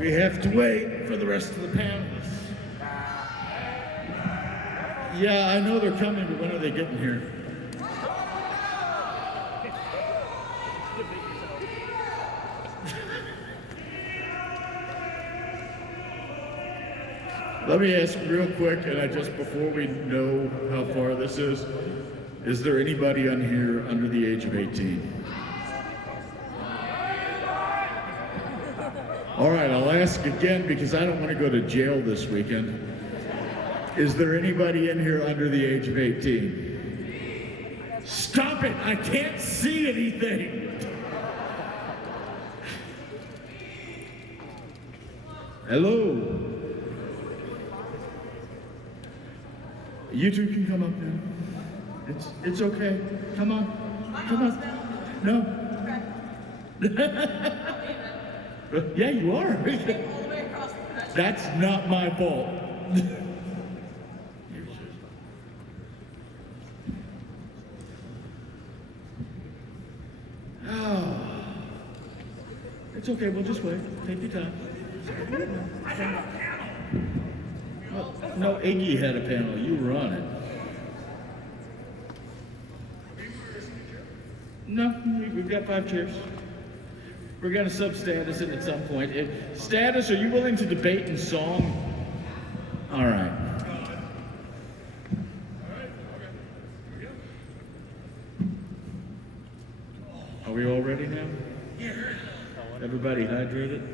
We have to wait for the rest of the panelists. Yeah, I know they're coming, but when are they getting here? Let me ask real quick, and before we know how far this is there anybody on here under the age of 18? All right, I'll ask again because I don't want to go to jail this weekend. Is there anybody in here under the age of 18? Stop it! I can't see anything! Hello? You two can come up now. It's okay. Come on. Come on. No. Yeah, you are. That's not my fault. Oh. It's okay, we'll just wait. Take your time. No, Iggy had a panel. You were on it. No, we've got 5 chairs. We're going to sub-status it at some point. Status, are you willing to debate in song? All right. Are we all ready now? Everybody hydrated?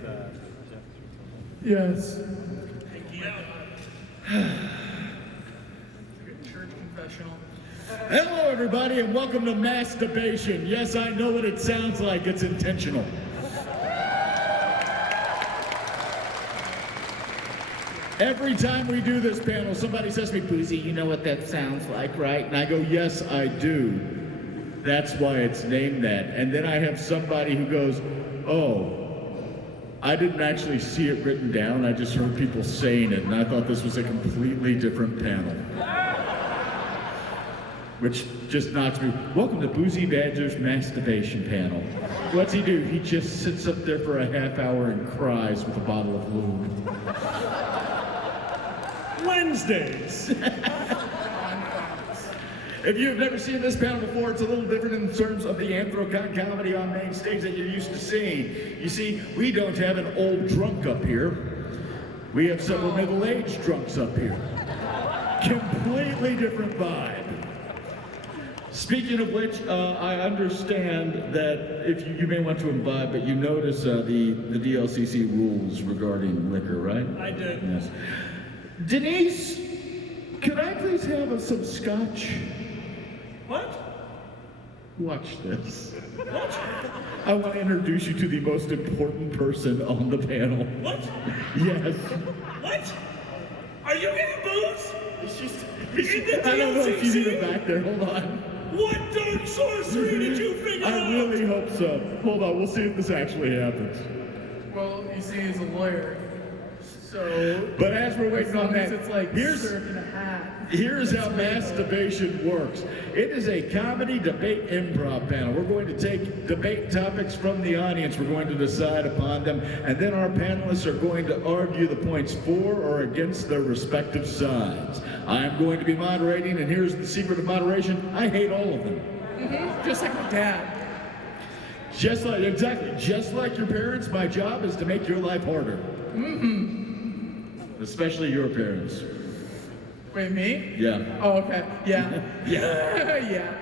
Yes. Church confessional. Hello, everybody, and welcome to Mass Debation. Yes, I know what it sounds like. It's intentional. Every time we do this panel, somebody says to me, Boozy, you know what that sounds like, right? And I go, yes, I do. That's why it's named that. And then I have somebody who goes, oh, I didn't actually see it written down. I just heard people saying it, and I thought this was a completely different panel. Which just knocks me. Welcome to Boozy Badger's Masturbation panel. What's he do? He just sits up there for a half hour and cries with a bottle of lube. Wednesdays. If you've never seen this panel before, it's a little different in terms of the Anthrocon comedy on main stage that you're used to seeing. You see, we don't have an old drunk up here. We have several middle-aged drunks up here. Completely different vibe. Speaking of which, I understand that if you may want to imbibe, but you notice the DLCC rules regarding liquor, right? I did. Yes. Denise, could I please have some scotch? What? Watch this. What? I want to introduce you to the most important person on the panel. What? Yes. What? Are you getting booze? I don't know if she's even back there. Hold on. What dark sorcery did you figure out? I really hope so. Hold on, we'll see if this actually happens. Well, you see, he's a lawyer, so... But as we're waiting on that, it's like here's in a hat. Here's how masturbation works. It is a comedy debate improv panel. We're going to take debate topics from the audience. We're going to decide upon them, and then our panelists are going to argue the points for or against their respective sides. I'm going to be moderating, and here's the secret of moderation. I hate all of them. Mm-hmm. Just like my dad. Just like your parents, my job is to make your life harder. Mm-hmm. Especially your parents. Wait, me? Yeah. Oh, okay. Yeah. Yeah. Yeah.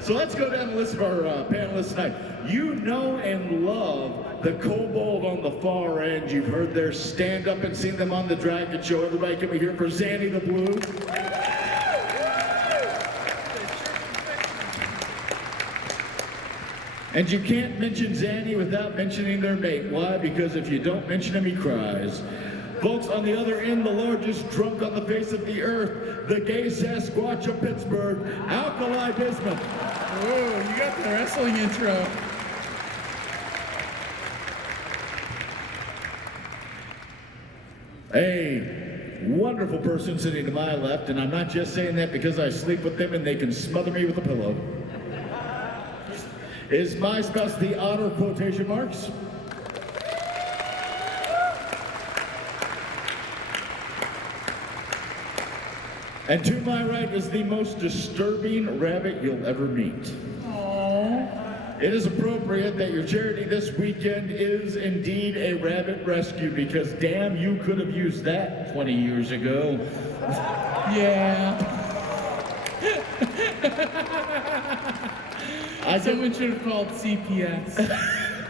So let's go down the list of our panelists tonight. You know and love the kobold on the far end. You've heard their stand-up and seen them on the Dragon Show. Everybody can we hear for Zanny the Blue? And you can't mention Zanny without mentioning their mate. Why? Because if you don't mention him, he cries. Folks, on the other end, the largest drunk on the face of the earth, the gay Sasquatch of Pittsburgh, Alkali Bismuth. Whoa, you got the wrestling intro. A wonderful person sitting to my left, and I'm not just saying that because I sleep with them and they can smother me with a pillow. Is my spouse the honor quotation marks? And to my right is the most disturbing rabbit you'll ever meet. Aww. It is appropriate that your charity this weekend is indeed a rabbit rescue because damn, you could have used that 20 years ago. Yeah. Someone should have called CPS.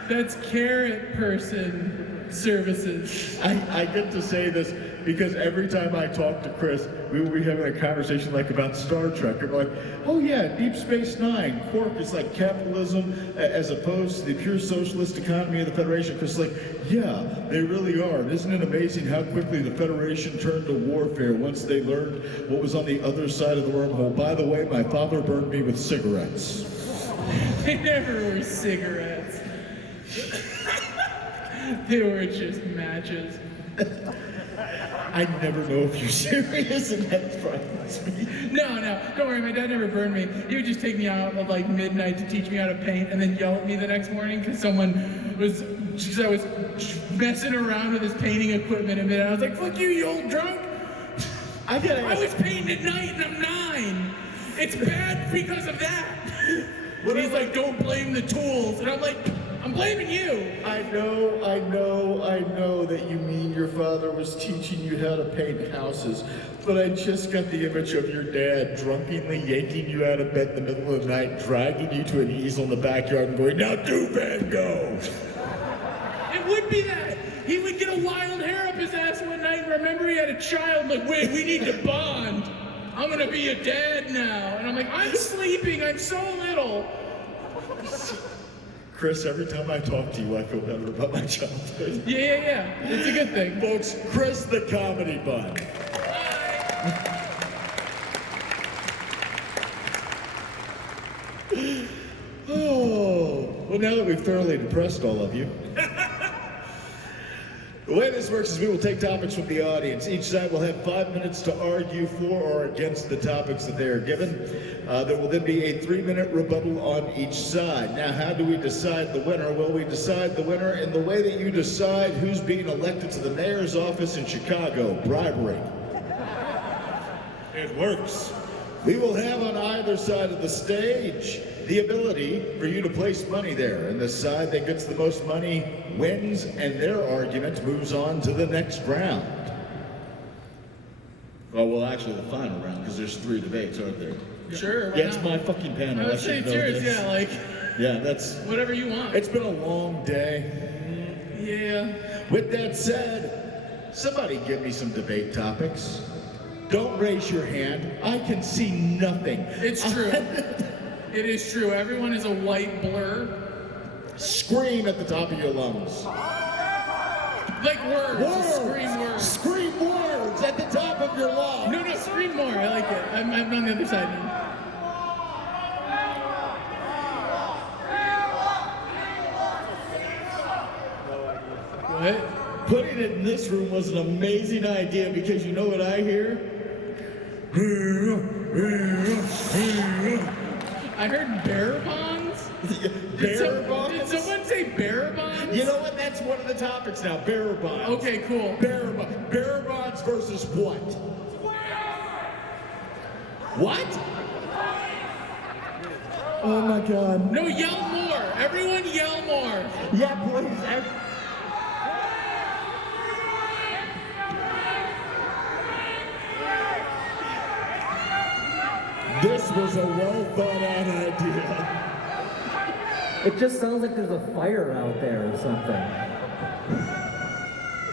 That's Carrot Person Services. I get to say this because every time I talk to Chris, we will be having a conversation like about Star Trek. And we're like, oh yeah, Deep Space Nine. Quark is like capitalism as opposed to the pure socialist economy of the Federation. Chris is like, yeah, they really are. And isn't it amazing how quickly the Federation turned to warfare once they learned what was on the other side of the wormhole? By the way, my father burned me with cigarettes. They never were cigarettes. They were just matches. I never know if you're serious, and that frightens me. No, don't worry, my dad never burned me. He would just take me out at like midnight to teach me how to paint and then yell at me the next morning because I was messing around with his painting equipment and then I was like, fuck you old drunk. I was painting at night and I'm 9. It's bad because of that. And he's like, don't blame the tools. And I'm like, I'm blaming you. I know that you mean your father was teaching you how to paint houses, but I just got the image of your dad drunkenly yanking you out of bed in the middle of the night, dragging you to an easel in the backyard and going, now do Van Gogh. It would be that. He would get a wild hair up his ass one night and remember he had a child, like, wait, we need to bond. I'm gonna be a dad now. And I'm like, I'm sleeping, I'm so little. Chris, every time I talk to you, I feel better about my childhood. Yeah. It's a good thing. Folks, Chris the Comedy Bun. Oh, well, now that we've thoroughly depressed all of you, the way this works is we will take topics from the audience. Each side will have 5 minutes to argue for or against the topics that they are given. There will then be a 3-minute rebuttal on each side. Now, how do we decide the winner? Well, we decide the winner in the way that you decide who's being elected to the mayor's office in Chicago. Bribery. It works. We will have on either side of the stage the ability for you to place money there. And the side that gets the most money wins, and their argument moves on to the next round. Oh, well, actually, the final round, because there's 3 debates, aren't there? Sure. Yeah, it's my fucking panel. I would say it's yours, yeah, like. Yeah, that's. Whatever you want. It's been a long day. Yeah. With that said, somebody give me some debate topics. Don't raise your hand. I can see nothing. It's true. It is true. Everyone is a white blur. Scream at the top of your lungs. Like words. Scream words. Scream words at the top of your lungs. No, scream more. I like it. I'm on the other side now. What? Putting it in this room was an amazing idea because you know what I hear? I heard bear bonds. Did someone say bear bonds? You know what? That's one of the topics now. Bearer bonds. Okay, cool. Bearer bonds versus what? What? Oh my God. No, yell more. Everyone yell more. Yeah, please. This was a well thought out idea. It just sounds like there's a fire out there or something.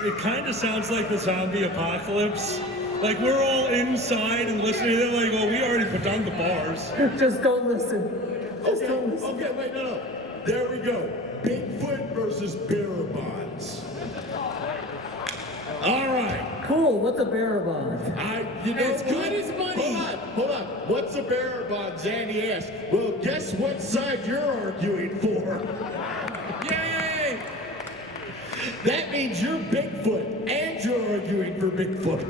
It kind of sounds like the zombie apocalypse. Like we're all inside and listening. They're like, well, we already put down the bars. Just don't listen. Okay, wait, no. There we go. Bigfoot versus bearer bonds. All right. Cool, what's a bearer bond? As good as money. Hold on. What's a bearer bond? Zandy asked. Well, guess what side you're arguing for? Yay! That means you're Bigfoot, and you're arguing for Bigfoot.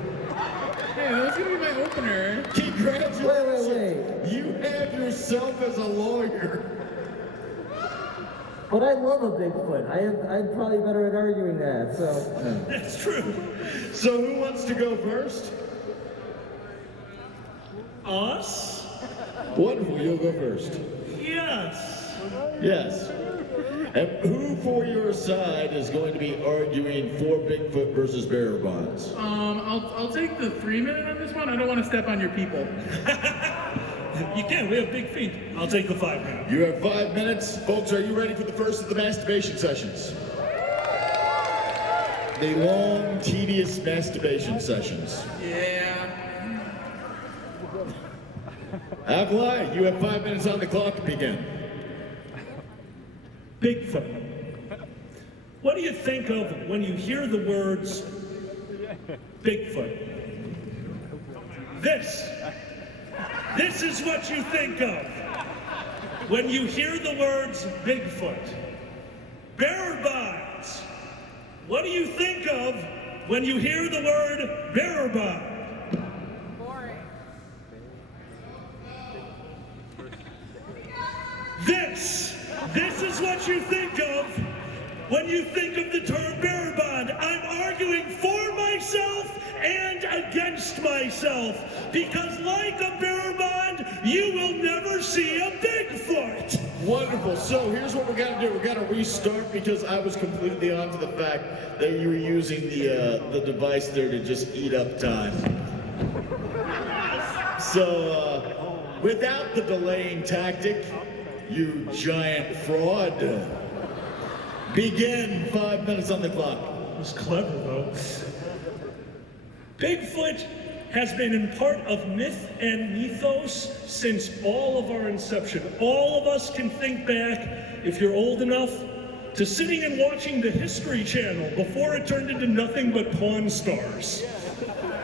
Hey, that was gonna be my opener. Congratulations. Wait. You have yourself as a lawyer. But I love a Bigfoot. I'm probably better at arguing that, so. That's true. So who wants to go first? Us? Wonderful, you'll go first. Yes. Yes. And who for your side is going to be arguing for Bigfoot versus bearer bonds? I'll take the 3-minute on this one. I don't want to step on your people. You can, we have big feet. I'll take the 5 minutes. You have 5 minutes. Folks, are you ready for the first of the masturbation sessions? The long, tedious masturbation sessions. Yeah. Avalai, you have 5 minutes on the clock to begin. Bigfoot. What do you think of when you hear the words Bigfoot? This is what you think of when you hear the words Bigfoot. Bearer bonds. What do you think of when you hear the word bearer bond? Boring. This is what you think of when you think of the term bearer bond. I'm arguing for myself and against myself, because like a bearer bond, you will never see a Bigfoot. Wonderful. So here's what we're gonna do. We're gonna restart because I was completely onto the fact that you were using the device there to just eat up time. So without the delaying tactic, you giant fraud, begin. 5 minutes on the clock. It was clever, though. Bigfoot has been in part of myth and mythos since all of our inception. All of us can think back, if you're old enough, to sitting and watching the History Channel before it turned into nothing but Pawn Stars.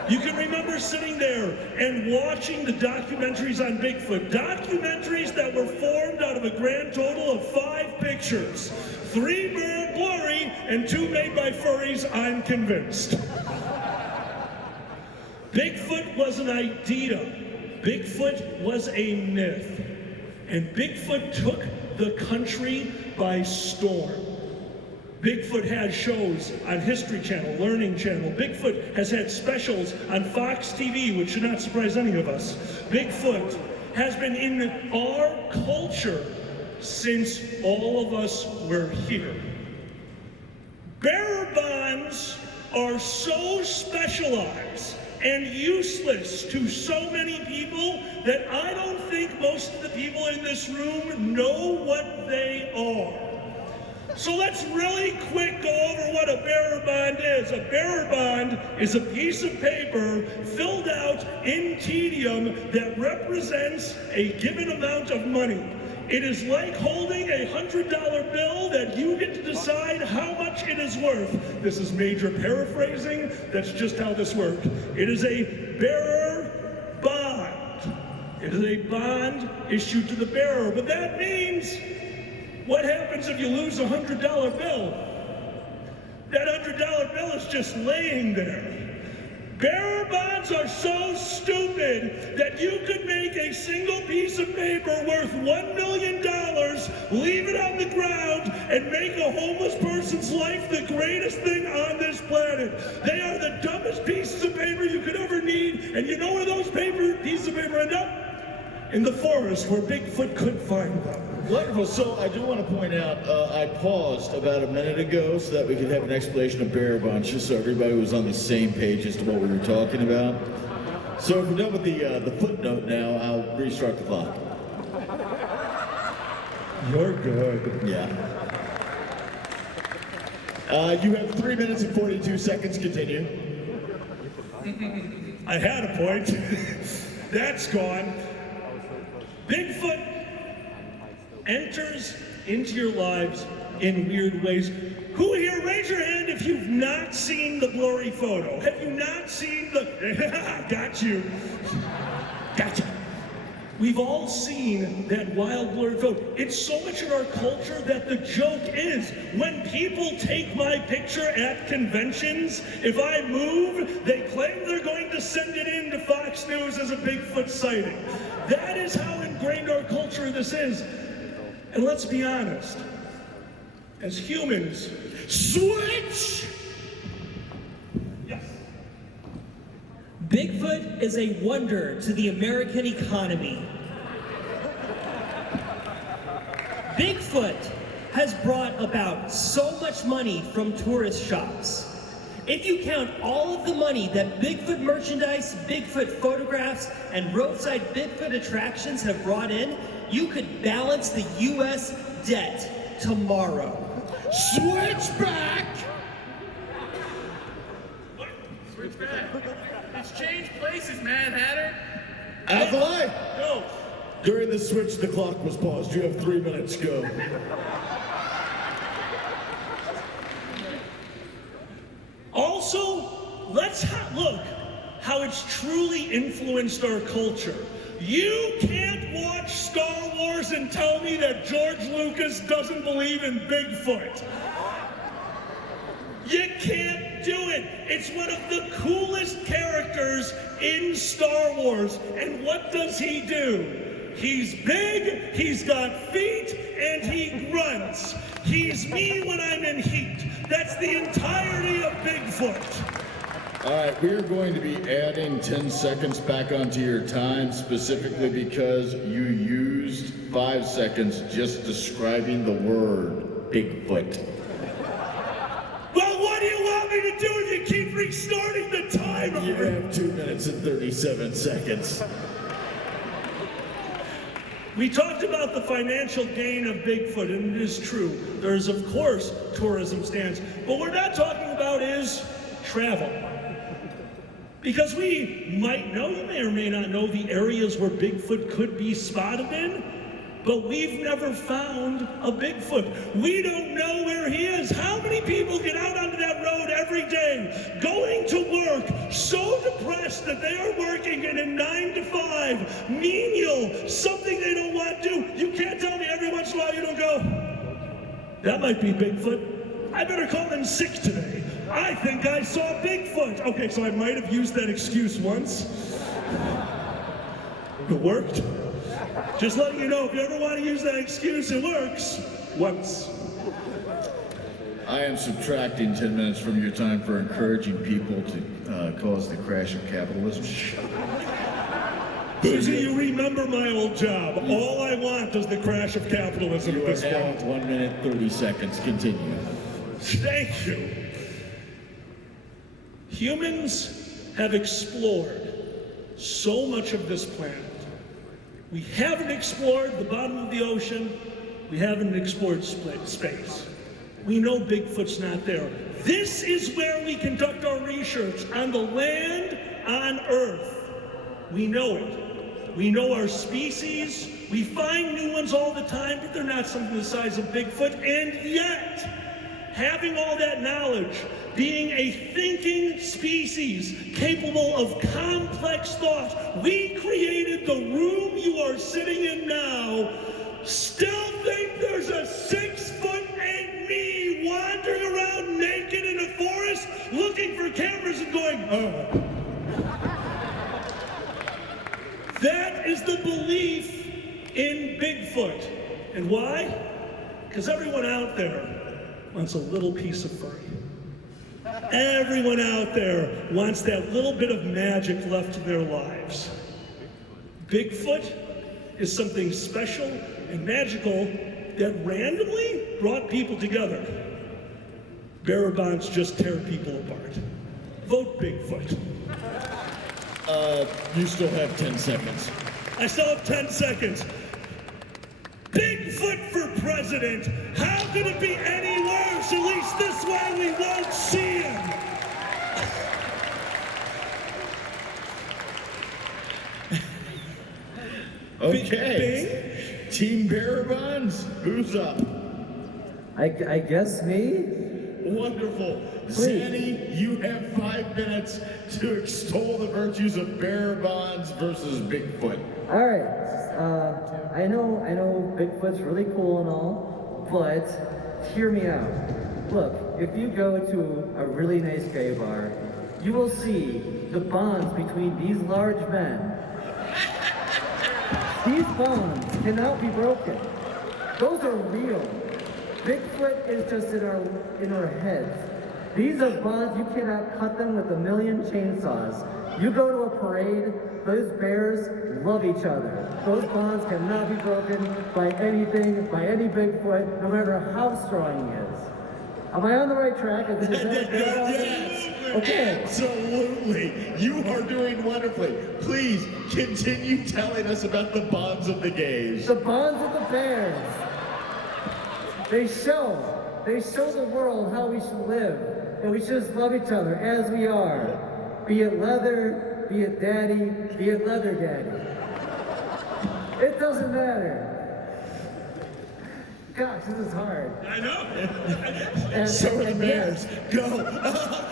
You can remember sitting there and watching the documentaries on Bigfoot, documentaries that were formed out of a grand total of 5 pictures. 3 blurry and 2 made by furries, I'm convinced. Bigfoot was an idea. Bigfoot was a myth. And Bigfoot took the country by storm. Bigfoot has shows on History Channel, Learning Channel. Bigfoot has had specials on Fox TV, which should not surprise any of us. Bigfoot has been in our culture since all of us were here. Bearer bonds are so specialized and useless to so many people that I don't think most of the people in this room know what they are. So let's really quick go over what a bearer bond is. A bearer bond is a piece of paper filled out in tedium that represents a given amount of money. It is like holding a $100 bill that you get to decide how much it is worth. This is major paraphrasing. That's just how this works. It is a bearer bond. It is a bond issued to the bearer. But that means, what happens if you lose a $100 bill? That $100 bill is just laying there. Bearer bonds are so stupid that you could make a single piece of paper worth $1 million, leave it on the ground, and make a homeless person's life the greatest thing on this planet. They are the dumbest pieces of paper you could ever need, and you know where those pieces of paper end up? In the forest where Bigfoot could find them. Wonderful. So I do want to point out, I paused about a minute ago so that we could have an explanation of bearer bonds, just so everybody was on the same page as to what we were talking about. So if we're done with the footnote now, I'll restart the clock. You're good. Yeah. You have 3 minutes and 42 seconds. Continue. I had a point. That's gone. Bigfoot enters into your lives in weird ways. Who here, raise your hand if you've not seen the blurry photo. Have you not seen the, got you. Gotcha. We've all seen that wild blurred photo. It's so much in our culture that the joke is, when people take my picture at conventions, if I move, they claim they're going to send it in to Fox News as a Bigfoot sighting. That is how ingrained our culture this is. And let's be honest, as humans, switch! Yes. Bigfoot is a wonder to the American economy. Bigfoot has brought about so much money from tourist shops. If you count all of the money that Bigfoot merchandise, Bigfoot photographs, and roadside Bigfoot attractions have brought in, you could balance the U.S. debt tomorrow. Switch back! Switch back. It's changed places, Mad Hatter. Alkali! No. During the switch, the clock was paused. You have 3 minutes. Go. Also, let's look how it's truly influenced our culture. You can't watch Star Wars and tell me that George Lucas doesn't believe in Bigfoot. You can't do it. It's one of the coolest characters in Star Wars. And what does he do? He's big, he's got feet, and he grunts. He's me when I'm in heat. That's the entirety of Bigfoot. All right, we are going to be adding 10 seconds back onto your time, specifically because you used 5 seconds just describing the word Bigfoot. Well, what do you want me to do if you keep restarting the timer? You have 2 minutes and 37 seconds. We talked about the financial gain of Bigfoot, and it is true. There's, of course, tourism stands. But what we're not talking about is travel. Because we might know, you may or may not know, the areas where Bigfoot could be spotted in, but we've never found a Bigfoot. We don't know where he is. How many people get out onto that road every day, going to work, so depressed that they are working in a 9-to-5, menial, something they don't want to do? You can't tell me every once in a while you don't go, that might be Bigfoot. I better call in sick today. I think I saw Bigfoot. Okay, so I might have used that excuse once. It worked. Just letting you know, if you ever want to use that excuse, it works. Once. I am subtracting 10 minutes from your time for encouraging people to cause the crash of capitalism. Susie, you remember my old job. All I want is the crash of capitalism at this point. 1 minute, 30 seconds. Continue. Thank you. Humans have explored so much of this planet. We haven't explored the bottom of the ocean. We haven't explored space. We know Bigfoot's not there. This is where we conduct our research, on the land, on Earth. We know it. We know our species. We find new ones all the time, but they're not something the size of Bigfoot. And yet, having all that knowledge, being a thinking species capable of complex thought, we created the room you are sitting in now. Still think there's a 6'8" me wandering around naked in a forest looking for cameras and going, oh. That is the belief in Bigfoot. And why? Because everyone out there wants a little piece of furry. Everyone out there wants that little bit of magic left in their lives. Bigfoot is something special and magical that randomly brought people together. Bearer bonds just tear people apart. Vote Bigfoot. You still have 10 seconds. I still have 10 seconds. Bigfoot for president. How could it be any worse? At least this way we won't see him. Okay. Team Bearer Bonds, who's up? I guess me? Wonderful. Zanny, you have 5 minutes to extol the virtues of Bearer Bonds versus Bigfoot. All right. I know Bigfoot's really cool and all, but hear me out. Look, if you go to a really nice gay bar, you will see the bonds between these large men. These bonds cannot be broken. Those are real. Bigfoot is just in our heads. These are bonds, you cannot cut them with a million chainsaws. You go to a parade, those bears love each other. Those bonds cannot be broken by anything, by any Bigfoot, no matter how strong he is. Am I on the right track? Is that Yes, okay. absolutely. You are doing wonderfully. Please continue telling us about the bonds of the gays. The bonds of the bears. They show the world how we should live. And we should just love each other as we are. Be it leather, be it daddy, be it leather daddy. It doesn't matter. Gosh, this is hard. I know. And, So are the and bears. yet- Go.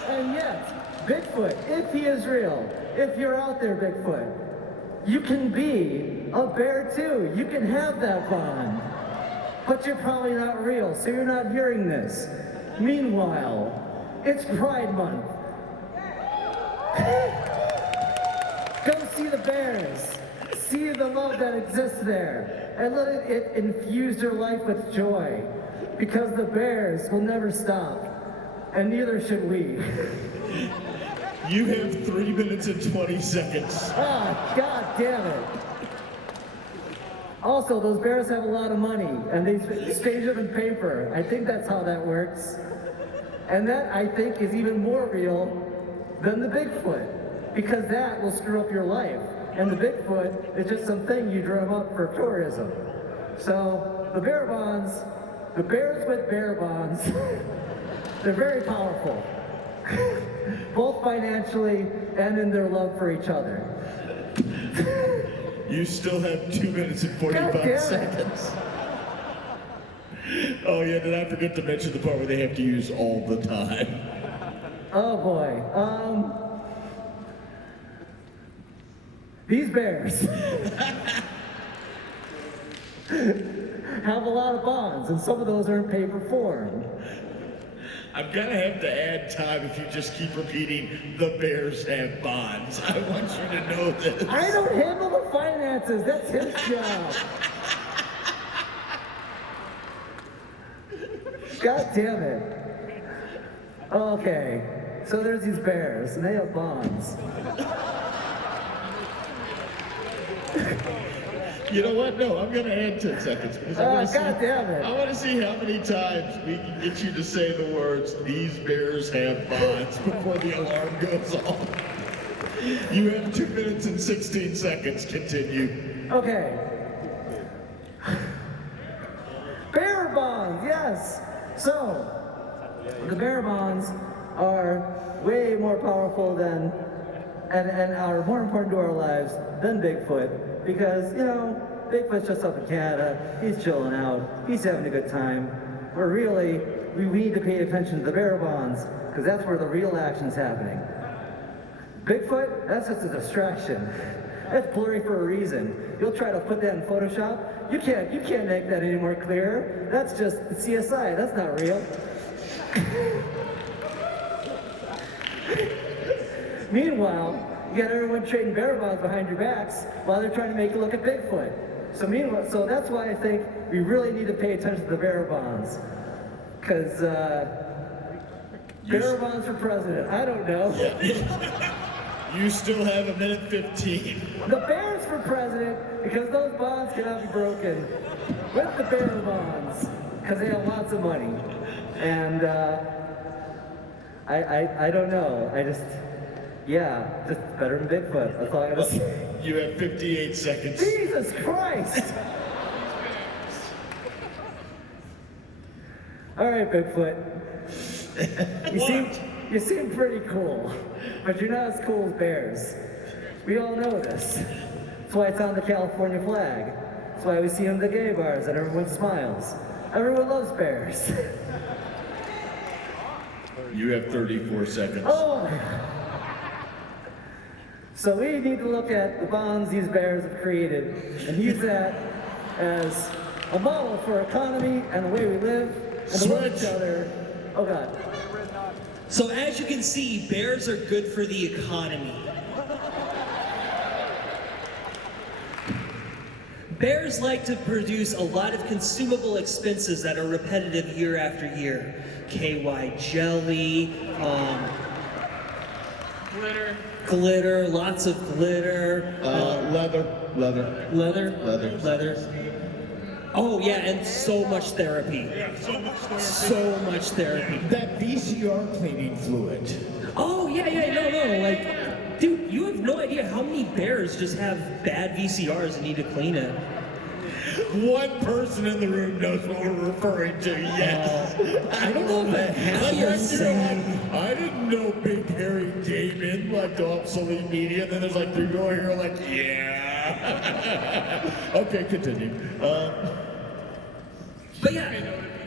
And yet, Bigfoot, if he is real, if you're out there, Bigfoot, you can be a bear too. You can have that bond. But you're probably not real, so you're not hearing this. Meanwhile, it's Pride Month. Go see the bears. See the love that exists there. And let it infuse your life with joy. Because the bears will never stop. And neither should we. You have 3 minutes and 20 seconds. Ah, God damn it. Also, those bears have a lot of money, and they stage them in paper. I think that's how that works. And that, I think, is even more real than the Bigfoot, because that will screw up your life. And the Bigfoot is just something you drum up for tourism. So, the bear bonds, the bears with bear bonds, they're very powerful. Both financially and in their love for each other. You still have 2 minutes and God 45 damn it. seconds. Oh yeah, did I forget to mention the part where they have to use all the time? Oh boy. These bears have a lot of bonds, and some of those are in paper form. I'm gonna have to add time if you just keep repeating, the bears have bonds. I want you to know this. I don't handle the finances, that's his job. God damn it. Okay, so there's these bears, and they have bonds. You know what? No, I'm gonna add 10 seconds because I want to see. God damn it. I want to see how many times we can get you to say the words "These bears have bonds" before the alarm goes off. You have 2 minutes and 16 seconds. Continue. Okay. Bear bonds, yes. So, the bear bonds are way more powerful than, and are more important to our lives than Bigfoot. Because, you know, Bigfoot's just up in Canada, he's chilling out, he's having a good time. But really, we need to pay attention to the bear bonds, because that's where the real action's happening. Bigfoot, that's just a distraction. That's blurry for a reason. You'll try to put that in Photoshop, you can't make that any more clear. That's just CSI, that's not real. Meanwhile, you got everyone trading bear bonds behind your backs while they're trying to make you look at Bigfoot. So that's why I think we really need to pay attention to the bear bonds. Because bear bonds for president, I don't know. You still have 1 minute 15. The bears for president, because those bonds cannot be broken with the bear bonds, because they have lots of money. And I don't know, just better than Bigfoot, that's all I gotta say. You have 58 seconds. Jesus Christ! All right, Bigfoot. You seem pretty cool, but you're not as cool as bears. We all know this. That's why it's on the California flag. That's why we see them at the gay bars and everyone smiles. Everyone loves bears. You have 34 seconds. Oh! So we need to look at the bonds these bears have created and use that as a model for economy and the way we live and to love each other. Oh God. So as you can see, bears are good for the Bears like to produce a lot of consumable expenses that are repetitive year after year. KY jelly, glitter, lots of glitter. Leather. Oh yeah, and so much therapy. Yeah, so much there. So much therapy. That VCR cleaning fluid. Oh no, like, dude, you have no idea how many bears just have bad VCRs and need to clean it. One person in the room knows what we're referring to, yes. I don't know if that happens. I didn't know Big Hairy came in like the obsolete media, and then there's like people over here like, yeah. Okay, continue. But yeah,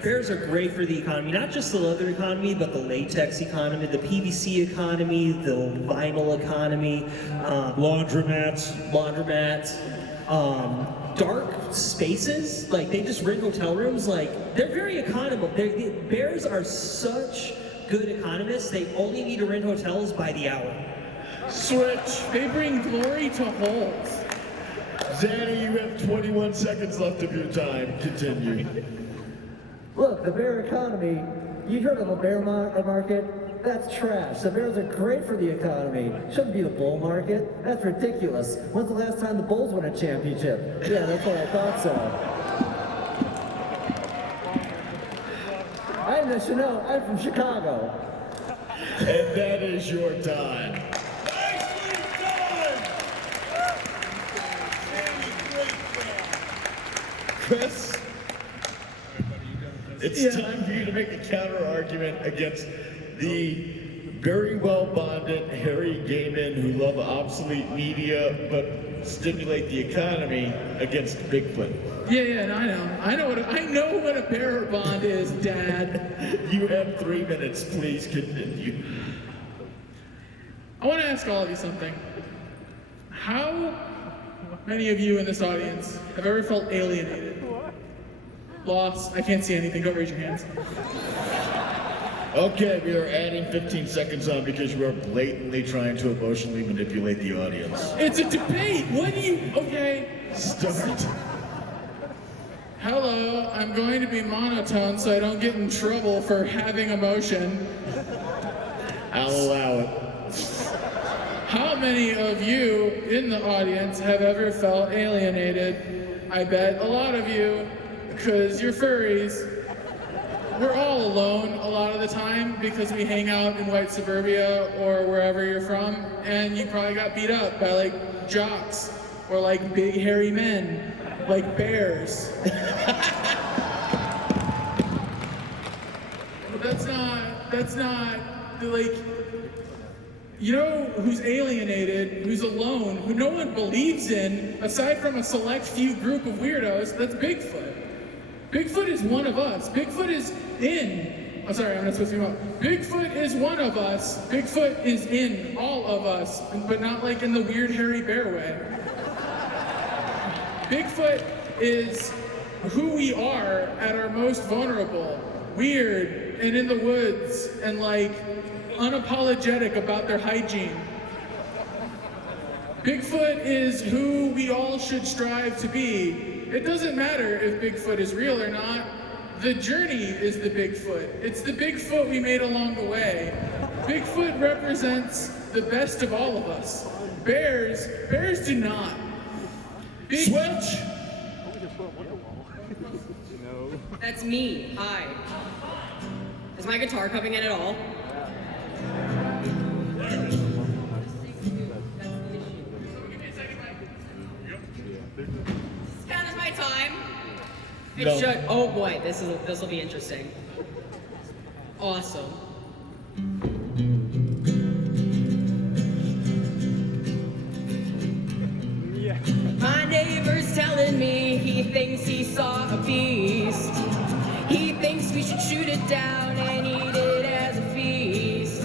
bears are great for the economy, not just the leather economy, but the latex economy, the PVC economy, the vinyl economy, Laundromats. Dark spaces, like they just rent hotel rooms, like they're very economical. Bears are such good economists, they only need to rent hotels by the hour. Switch. They bring glory to holes. Zanny, you have 21 seconds left of your time. Continue. Look, the bear economy, you've heard of a bear market? That's trash. The bears are great for the economy. Shouldn't be the bull market. That's ridiculous. When's the last time the Bulls won a championship? Yeah, that's what I thought so. I'm the Chanel. I'm from Chicago. And that is your time. Nicely done! Sandy, great job. Chris, it's time for you to make a counter argument against the very well bonded hairy gay men who love obsolete media but stimulate the economy against Bigfoot. Yeah, no, I know what a bearer bond is, Dad. You have 3 minutes. Please continue. I want to ask all of you something. How many of you in this audience have ever felt alienated? Lost? I can't see anything. Don't raise your hands. Okay, we are adding 15 seconds on because you are blatantly trying to emotionally manipulate the audience. It's a debate. What do you? Okay. Start. Hello. I'm going to be monotone so I don't get in trouble for having emotion. I'll allow it. How many of you in the audience have ever felt alienated? I bet a lot of you, because you're furries. We're all alone a lot of the time because we hang out in white suburbia or wherever you're from, and you probably got beat up by like jocks or like big hairy men, like bears. But that's not like, you know who's alienated, who's alone, who no one believes in, aside from a select few group of weirdos? That's Bigfoot. Bigfoot is one of us. Bigfoot is in. I'm sorry, I'm not supposed to be wrong. Bigfoot is one of us. Bigfoot is in all of us, but not like in the weird hairy bear way. Bigfoot is who we are at our most vulnerable, weird, and in the woods, and like unapologetic about their hygiene. Bigfoot is who we all should strive to be. It doesn't matter if Bigfoot is real or not. The journey is the Bigfoot. It's the Bigfoot we made along the way. Bigfoot represents the best of all of us. Bears do not. Switch! That's me. Hi. Is my guitar coming in at all? Count as my time. It No. should. Oh boy, this will be interesting. Awesome. My neighbor's telling me he thinks he saw a beast. He thinks we should shoot it down and eat it as a feast.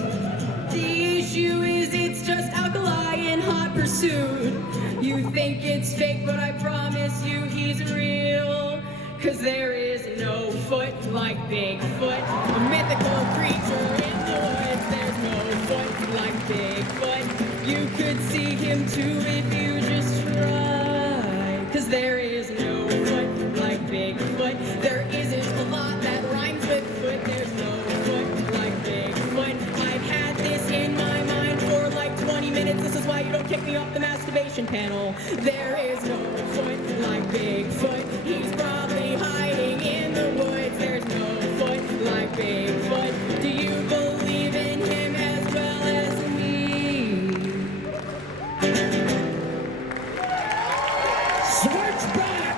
The issue is it's just alkali in hot pursuit. You think it's fake, but I promise you he's real. 'Cause there is no foot like Bigfoot, a mythical creature in the woods. There's no foot like Bigfoot. You could see him too if you just try. 'Cause there is no take me off the masturbation panel. There is no foot like Bigfoot. He's probably hiding in the woods. There's no foot like Bigfoot. Do you believe in him as well as me? Switch back!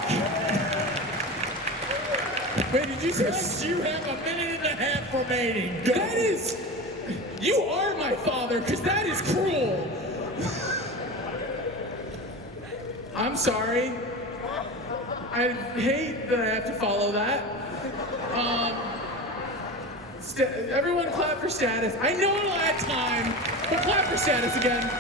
Wait, did you say Chris, you have a minute and a half remaining. Go. that is? You are my father, because that is cruel. I'm sorry. I hate that I have to follow that. Everyone clap for Status. I know it'll add time, but clap for Status again.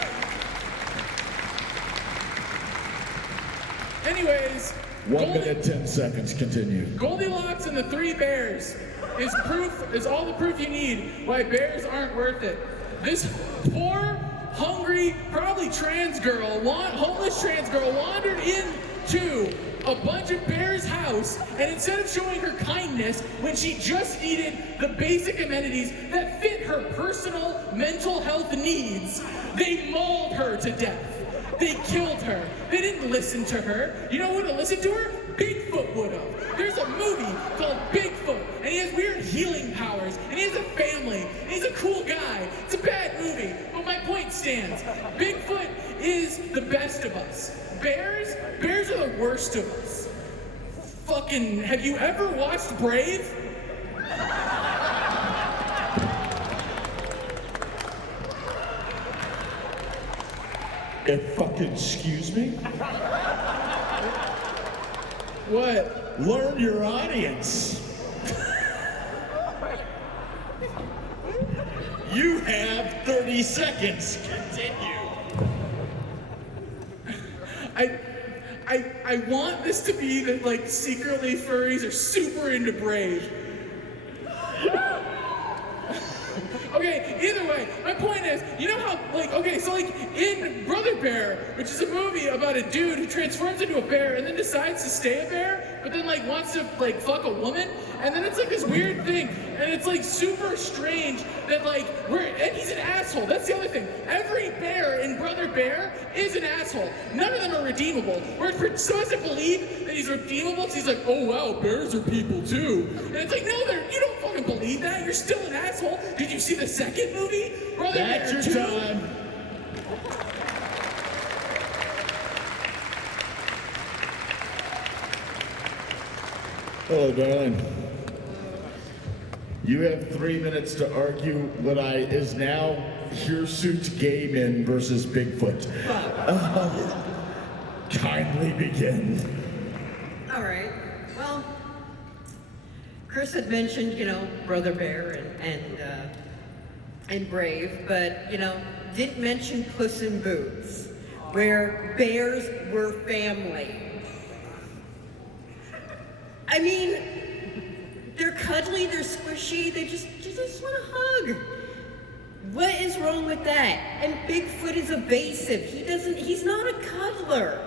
Anyways, 1 minute, 10 seconds, continue. Goldilocks and the Three Bears is all the proof you need why bears aren't worth it. This poor, hungry, probably homeless trans girl wandered into a bunch of bears' house, and instead of showing her kindness when she just needed the basic amenities that fit her personal mental health needs, they mauled her to death. They killed her. They didn't listen to her. You know who would have listened to her? Bigfoot would have. There's a movie called Bigfoot, and he has weird healing powers, and he has a family, and he's a cool guy. It's a bad movie, but my point stands. Bigfoot is the best of us. Bears are the worst of us. Fucking, have you ever watched Brave? Excuse me? What? Learn your audience. You have 30 seconds. Continue. I want this to be that, like, secretly furries are super into Brave. Okay, either way, my point is, you know how, in Brother Bear, which is a movie about a dude who transforms into a bear and then decides to stay a bear, but then, wants to, fuck a woman, and then it's, this weird thing, and it's, super strange that, and he's an asshole. That's the other thing. Every bear in Brother Bear is an asshole. None of them are redeemable. We're supposed to believe that he's redeemable because he's like, oh, wow, bears are people, too. And it's like, no, you don't fucking believe that. You're still an asshole. Did you see the second movie? Brother That's Bear your 2? time. Hello, darling. You have 3 minutes to argue what is now hirsute gay men versus Bigfoot. Kindly begin. All right. Well, Chris had mentioned, Brother Bear and Brave, but, didn't mention Puss in Boots, where bears were family. I mean, they're cuddly, they're squishy, they just want a hug. What is wrong with that? And Bigfoot is evasive. He's not a cuddler.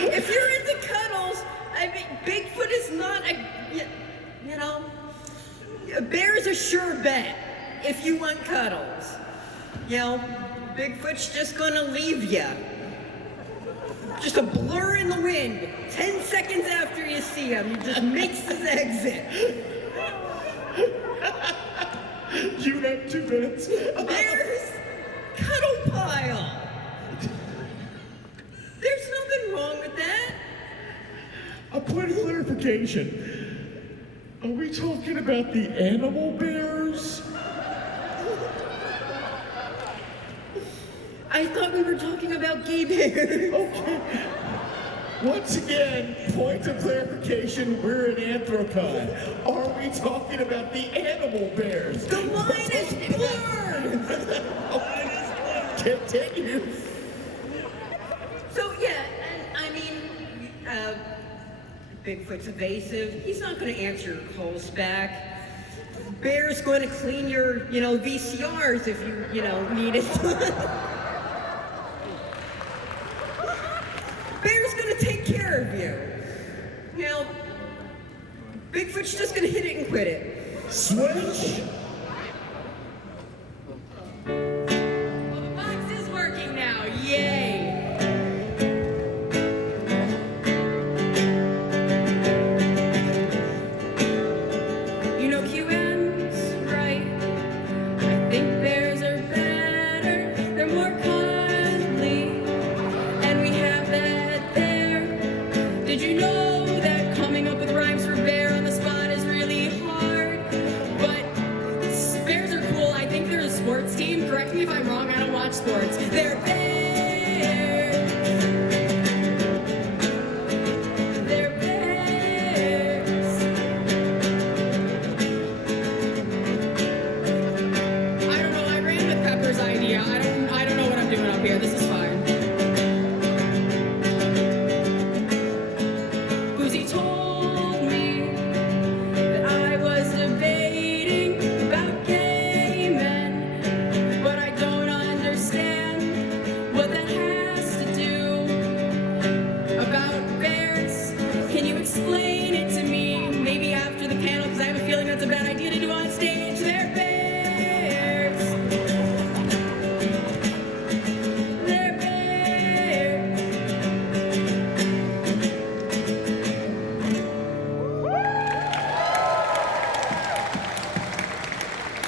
If you're into cuddles, Bigfoot is not a bear's a sure bet if you want cuddles. Bigfoot's just gonna leave you. Just a blur in the wind. 10 seconds after you see him, he just makes his exit. You have 2 minutes. There's cuddle pile. There's nothing wrong with that. A point of clarification. Are we talking about the animal bears? I thought we were talking about gay bears. Okay. Once again, point of clarification, we're in Anthrocon. Are we talking about the animal bears? The line is blurred. Continue. So yeah, Bigfoot's evasive. He's not going to answer your calls back. Bear's going to clean your, VCRs if you need it. Bear's going to take care of you. Bigfoot's just going to hit it and quit it. Switch.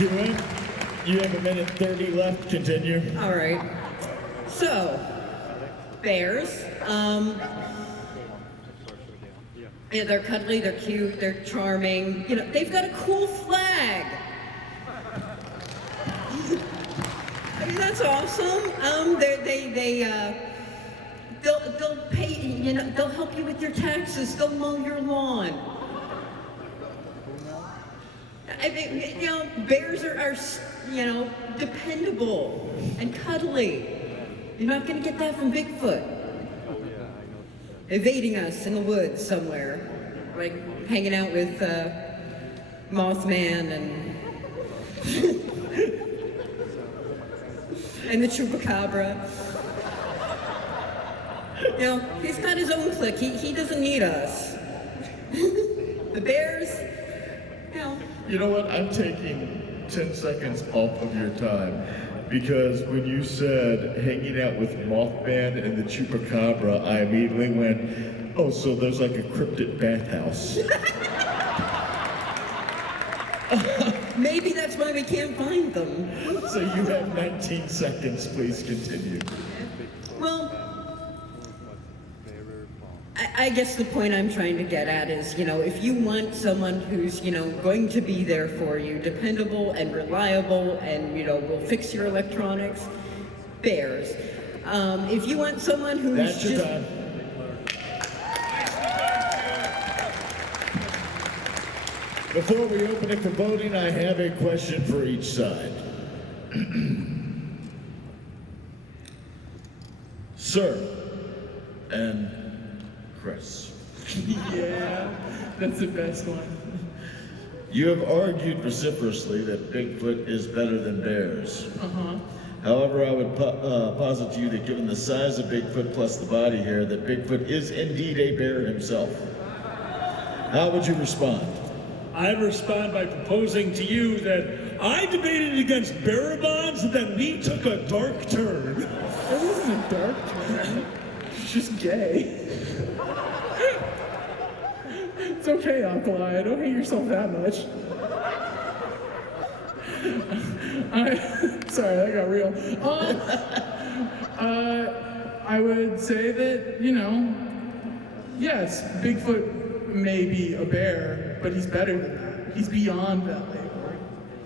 QM, you have a minute 30 left. Continue. All right. So, bears. Yeah, they're cuddly, they're cute, they're charming. You know, they've got a cool flag. I mean, that's awesome. They'll pay. You know, they'll help you with your taxes. They'll mow your lawn. I mean, you know, bears are you know, dependable and cuddly. You're not gonna get that from Bigfoot. Evading us in the woods somewhere, like hanging out with Mothman and the Chupacabra. You know, he's got his own clique. He doesn't need us. The bears, you know. You know what? I'm taking 10 seconds off of your time because when you said hanging out with Mothman and the Chupacabra, I immediately went, oh, so there's like a cryptid bathhouse. Maybe that's why we can't find them. So you have 19 seconds. Please continue. Well, I guess the point I'm trying to get at is, you know, if you want someone who's, you know, going to be there for you, dependable and reliable and, you know, will fix your electronics, bears. If you want someone who's That's your just... time. Before we open it for voting, I have a question for each side. Sir and Chris. Yeah, that's the best one. You have argued vociferously that Bigfoot is better than bears. However, I would posit to you that given the size of Bigfoot plus the body hair, that Bigfoot is indeed a bear himself. How would you respond? I respond by proposing to you that I debated against Barabons and then we took a dark turn. It wasn't a dark turn. It's just gay. It's okay, Alkali. Don't hate yourself that much. Sorry, that got real. I would say that, you know, yes, Bigfoot may be a bear, but he's better than that. He's beyond that label.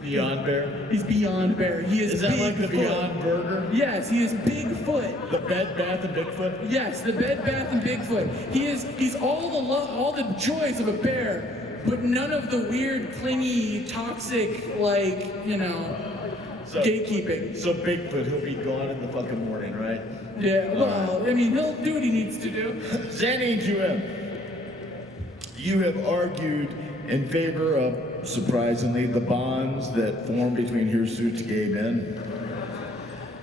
Beyond bear? He's beyond bear. He is that like the Bigfoot. Beyond Burger? Yes, he is Bigfoot. The Bed Bath and Bigfoot? Yes, the Bed Bath and Bigfoot. He's all the joys of a bear, but none of the weird, clingy, toxic, like, you know, gatekeeping. So Bigfoot, he'll be gone in the fucking morning, right? Yeah, well, I mean, he'll do what he needs to do. Zanny and QM, you have argued in favor of, surprisingly, the bonds that form between hirsutes gay men,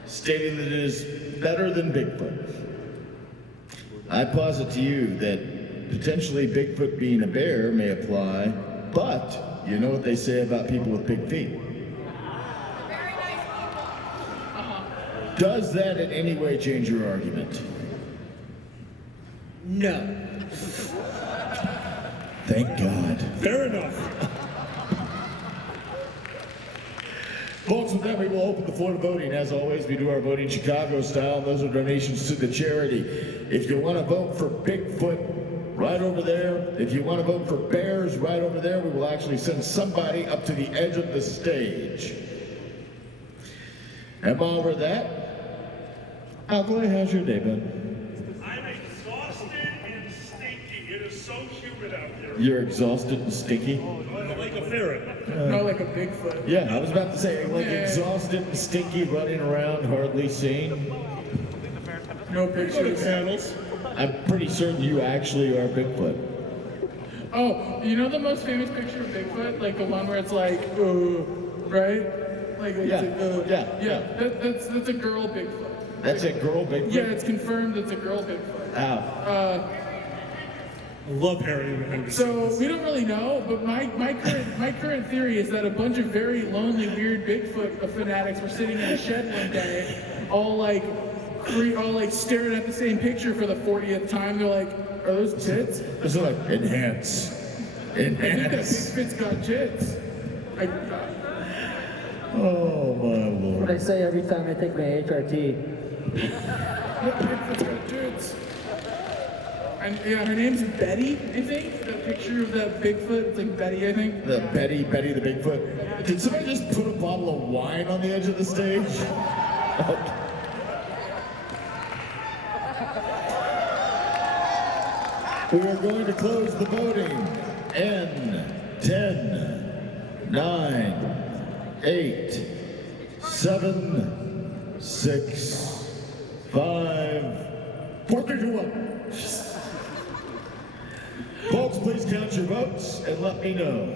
stating that it is better than Bigfoot. I posit to you that potentially Bigfoot being a bear may apply, but you know what they say about people with big feet. Does that in any way change your argument? No. Thank God. Fair enough. Folks, with that, we will open the floor to voting. As always, we do our voting Chicago style. Those are donations to the charity. If you want to vote for Bigfoot, right over there. If you want to vote for bears, right over there. We will actually send somebody up to the edge of the stage. And while we're that, Alkali, how's your day, bud? I'm exhausted and stinky. It is so humid out here. You're exhausted and stinky? Like a ferret. Not like a Bigfoot. Yeah, I was about to say, like Yeah. exhausted and stinky, running around, hardly seen. No Go to pictures. panels. I'm pretty certain you actually are Bigfoot. Oh, you know the most famous picture of Bigfoot? Like the one where it's like, right? Like, it's Yeah, like, yeah. That's a girl Bigfoot. That's a girl Bigfoot? Yeah, it's confirmed it's a girl Bigfoot. Ow. I love Harry and Henry. So we don't really know, but my current theory is that a bunch of very lonely, weird Bigfoot fanatics were sitting in a shed one day, all like staring at the same picture for the 40th time. They're like, "Are those tits?" It's like, enhance. I think that Enhance. Bigfoot's got tits. Oh my What lord. I say every time I take my HRT. And yeah, her name's Betty, I think. The picture of that Bigfoot, it's like Betty, I think. The Betty the Bigfoot. Did somebody just put a bottle of wine on the edge of the stage? Okay. We are going to close the voting in 10, 9, 8, 7, 6, 5, 4, 3, 2, 1. Folks, please count your votes and let me know.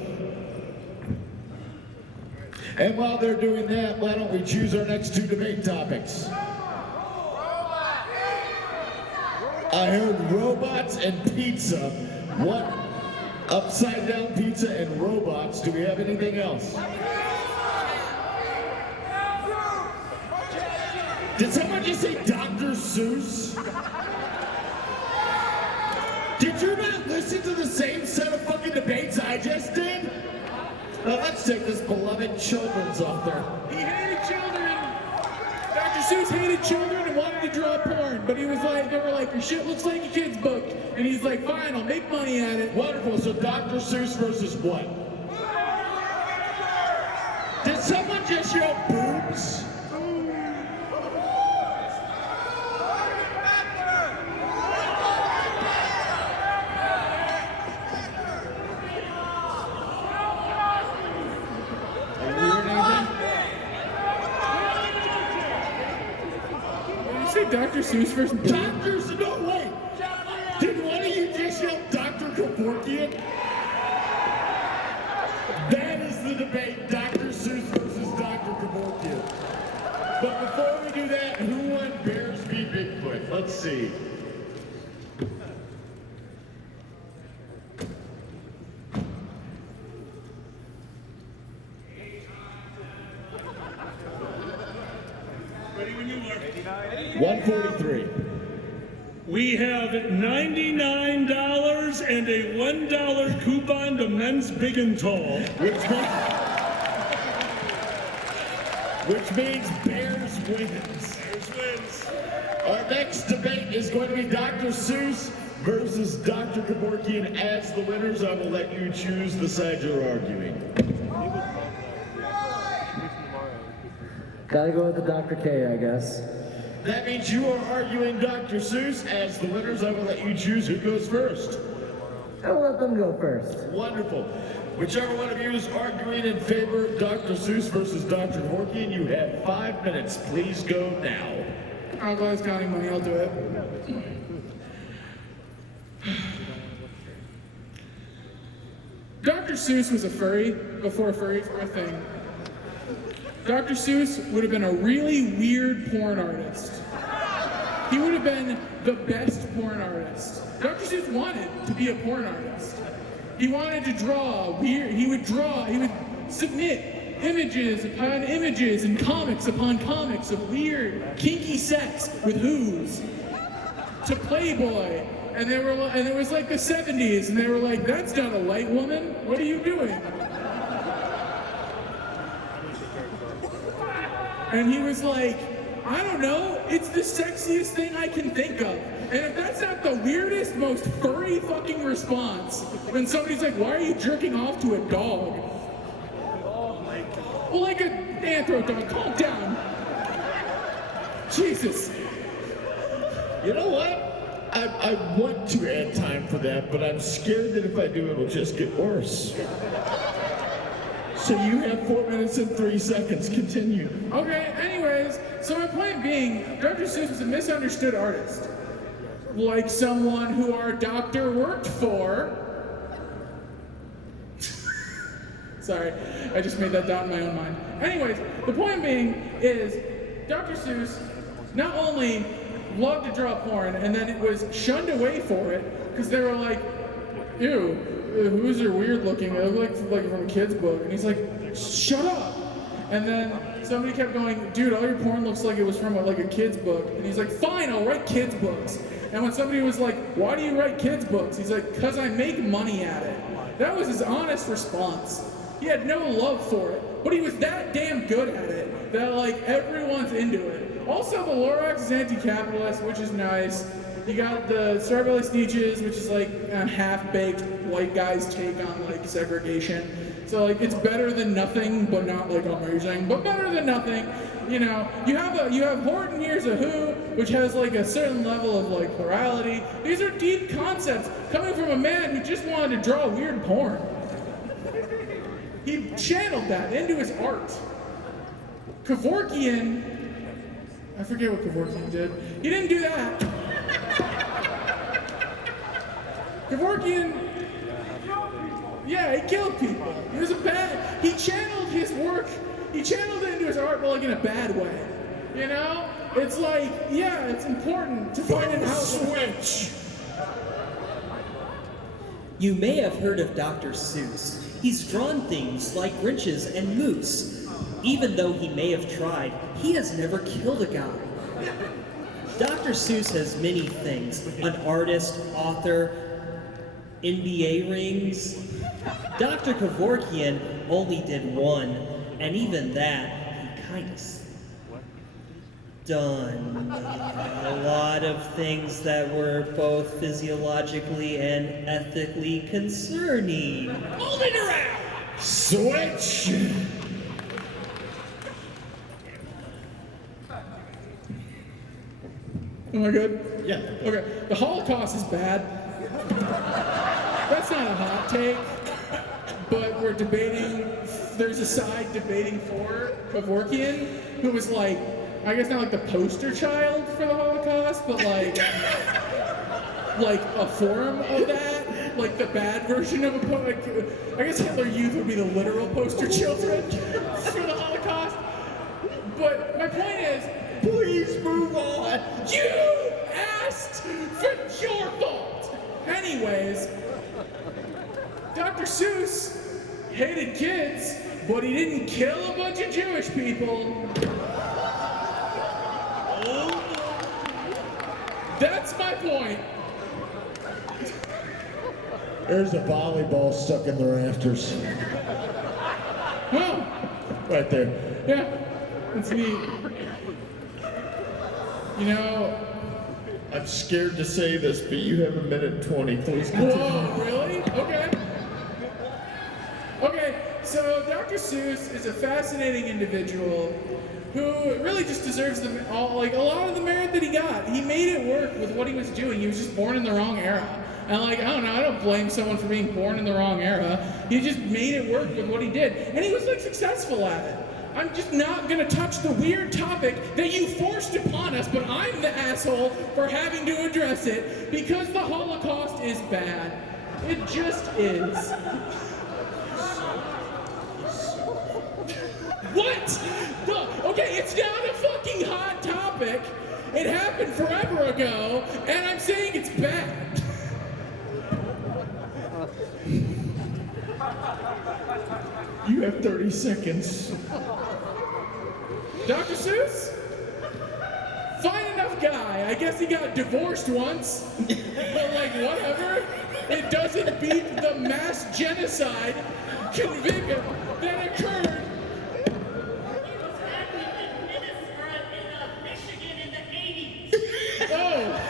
And while they're doing that, why don't we choose our next two debate topics? I heard robots and pizza. What? Upside down pizza and robots. Do we have anything else? Did someone just say Dr. Seuss? Did you not listen to the same set of fucking debates I just did? Now let's take this beloved children's author. He hated children. Dr. Seuss hated children and wanted to draw porn, but he was like, they were like, your shit looks like a kid's book. And he's like, fine, I'll make money at it. Wonderful, so Dr. Seuss versus what? Did someone just yell boobs? Dr. Seuss versus Doctors, no wait! Did one of you just yell Dr. Kevorkian? That is the debate, Dr. Seuss versus Dr. Kevorkian. But before we do that, who won Bears v. Bigfoot? Let's see. Ready when you are. 143. We have $99 and a $1 coupon to Men's Big and Tall. Which means Bears wins. Bears wins. Our next debate is going to be Dr. Seuss versus Dr. Kevorkian. As the winners, I will let you choose the side you're arguing. Gotta go with the Dr. K, I guess. That means you are arguing Dr. Seuss. As the winners, I will let you choose who goes first. I'll let them go first. Wonderful. Whichever one of you is arguing in favor of Dr. Seuss versus Dr. Kevorkian, you have 5 minutes. Please go now. I'll go as counting money, I'll do it. Dr. Seuss was a furry before furries were a thing. Dr. Seuss would have been a really weird porn artist. He would have been the best porn artist. Dr. Seuss wanted to be a porn artist. He wanted to draw weird, he would submit images upon images and comics upon comics of weird, kinky sex with who's to Playboy. And it was like the 70s, and they were like, that's not a light woman, what are you doing? And he was like, I don't know, it's the sexiest thing I can think of. And if that's not the weirdest, most furry fucking response, when somebody's like, why are you jerking off to a dog? Well, like an Anthrocon, calm down. Jesus. You know what? I want to add time for that, but I'm scared that if I do, it'll just get worse. So you have 4 minutes and 3 seconds. Continue. Okay, anyways, so my point being, Dr. Seuss was a misunderstood artist. Like someone who our doctor worked for. Sorry, I just made that down in my own mind. Anyways, the point being is, Dr. Seuss not only loved to draw porn, and then it was shunned away for it, because they were like, ew, who's are weird looking? It looked like from a kid's book. And he's like, shut up. And then somebody kept going, dude, all your porn looks like it was from like a kid's book. And he's like, fine, I'll write kids' books. And when somebody was like, why do you write kids' books? He's like, because I make money at it. That was his honest response. He had no love for it, but he was that damn good at it that like everyone's into it. Also, the Lorax is anti-capitalist, which is nice. You got the Strawberry Sneeches, which is like a half-baked white guy's take on like segregation. So like it's better than nothing, but not like amazing, but better than nothing. You know, you have Horton Hears a Who, which has like a certain level of like plurality. These are deep concepts coming from a man who just wanted to draw weird porn. He channeled that into his art. Kevorkian, I forget what Kevorkian did. He didn't do that. Kevorkian, yeah, he killed people. He was he channeled his work, he channeled it into his art, but like in a bad way. You know? It's like, yeah, it's important to find an outlet. Switch! You may have heard of Dr. Seuss. He's drawn things like Grinches and Moose. Even though he may have tried, he has never killed a guy. Dr. Seuss has many things. An artist, author, NBA rings. Dr. Kevorkian only did one, and even that, he kind of done a lot of things that were both physiologically and ethically concerning. Hold it around! Switch! Am I good? Yeah. Okay, the Holocaust is bad. That's not a hot take, but we're debating, there's a side debating for Kevorkian, who was like, I guess not like the poster child for the Holocaust, but like a form of that, like the bad version of I guess Hitler Youth would be the literal poster children for the Holocaust. But my point is, Please move on! you asked for your fault. Anyways, Dr. Seuss hated kids, but he didn't kill a bunch of Jewish people. That's my point. There's a volleyball stuck in the rafters. Well, Right there. yeah, that's neat. You know, I'm scared to say this, but you have a minute 20. Please continue. whoa, really? Okay. Okay, so Dr. Seuss is a fascinating individual who really just deserves a lot of the merit that he got. He made it work with what he was doing. He was just born in the wrong era. And like, I don't know, I don't blame someone for being born in the wrong era. He just made it work with what he did. And he was like successful at it. I'm just not gonna touch the weird topic that you forced upon us, but I'm the asshole for having to address it because the Holocaust is bad. It just is. What? Okay, it's not a fucking hot topic. It happened forever ago, and I'm saying it's bad. You have 30 seconds. Dr. Seuss? Fine enough guy. I guess he got divorced once. But like, whatever. It doesn't beat the mass genocide conviction that occurred. Oh.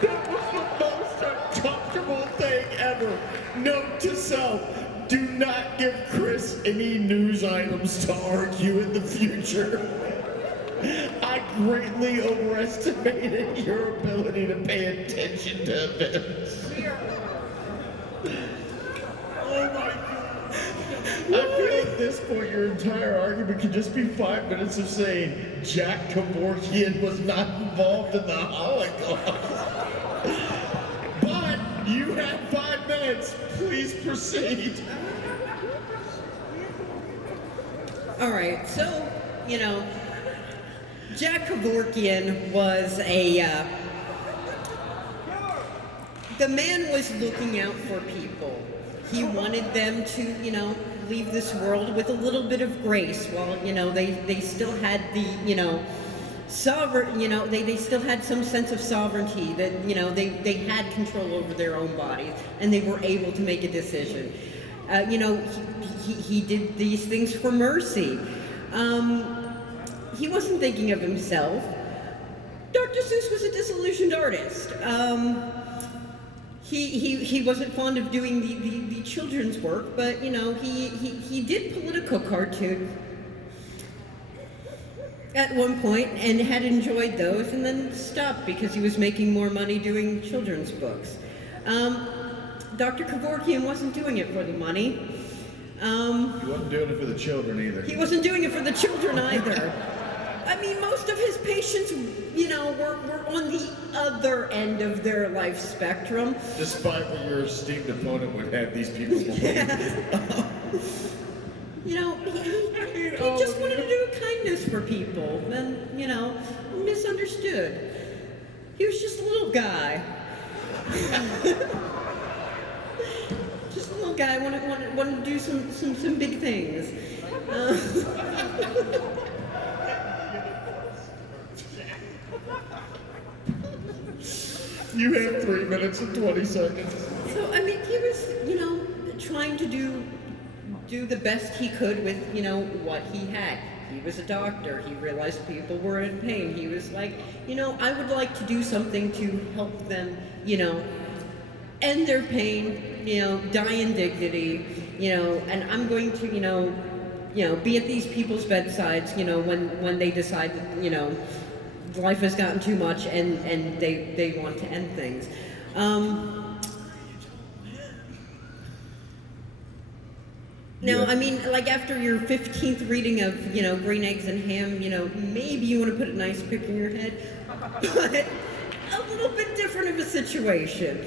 That was the most uncomfortable thing ever. Note to self, do not give Chris any news items to argue in the future. I greatly overestimated your ability to pay attention to events. Oh my God. I feel at this point your entire argument could just be 5 minutes of saying Jack Kevorkian was not involved in the Holocaust. But you had 5 minutes. Please proceed. All right, so, you know, Jack Kevorkian was the man was looking out for people. He wanted them to, you know, leave this world with a little bit of grace while, they still had the, sovereign, they still had some sense of sovereignty that, they had control over their own bodies and they were able to make a decision. He did these things for mercy. He wasn't thinking of himself. Dr. Seuss was a disillusioned artist. He wasn't fond of doing the children's work, but he did political cartoons at one point and had enjoyed those, and then stopped because he was making more money doing children's books. Dr. Kevorkian wasn't doing it for the money. He wasn't doing it for the children either. He wasn't doing it for the children either. I mean, most of his patients, were on the other end of their life spectrum. Despite what your esteemed opponent would have these people believe. He just wanted to do a kindness for people, and, misunderstood. He was just a little guy. Just a little guy wanted to do some big things. You have 3 minutes and 20 seconds. So, I mean, he was, trying to do the best he could with, what he had. He was a doctor. He realized people were in pain. He was like, I would like to do something to help them, end their pain, die in dignity, and I'm going to, be at these people's bedsides, when they decide that, life has gotten too much and they want to end things. Now, I mean, like after your 15th reading of, Green Eggs and Ham, maybe you want to put a nice pick in your head, but a little bit different of a situation.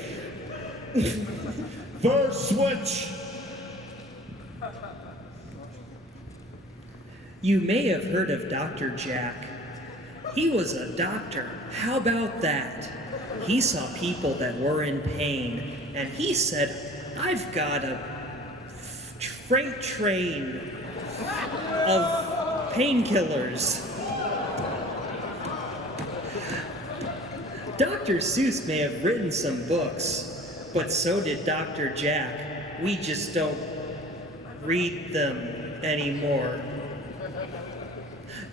Verse switch. You may have heard of Dr. Jack. He was a doctor. How about that? He saw people that were in pain, and he said, I've got a freight train of painkillers. Dr. Seuss may have written some books, but so did Dr. Jack. We just don't read them anymore.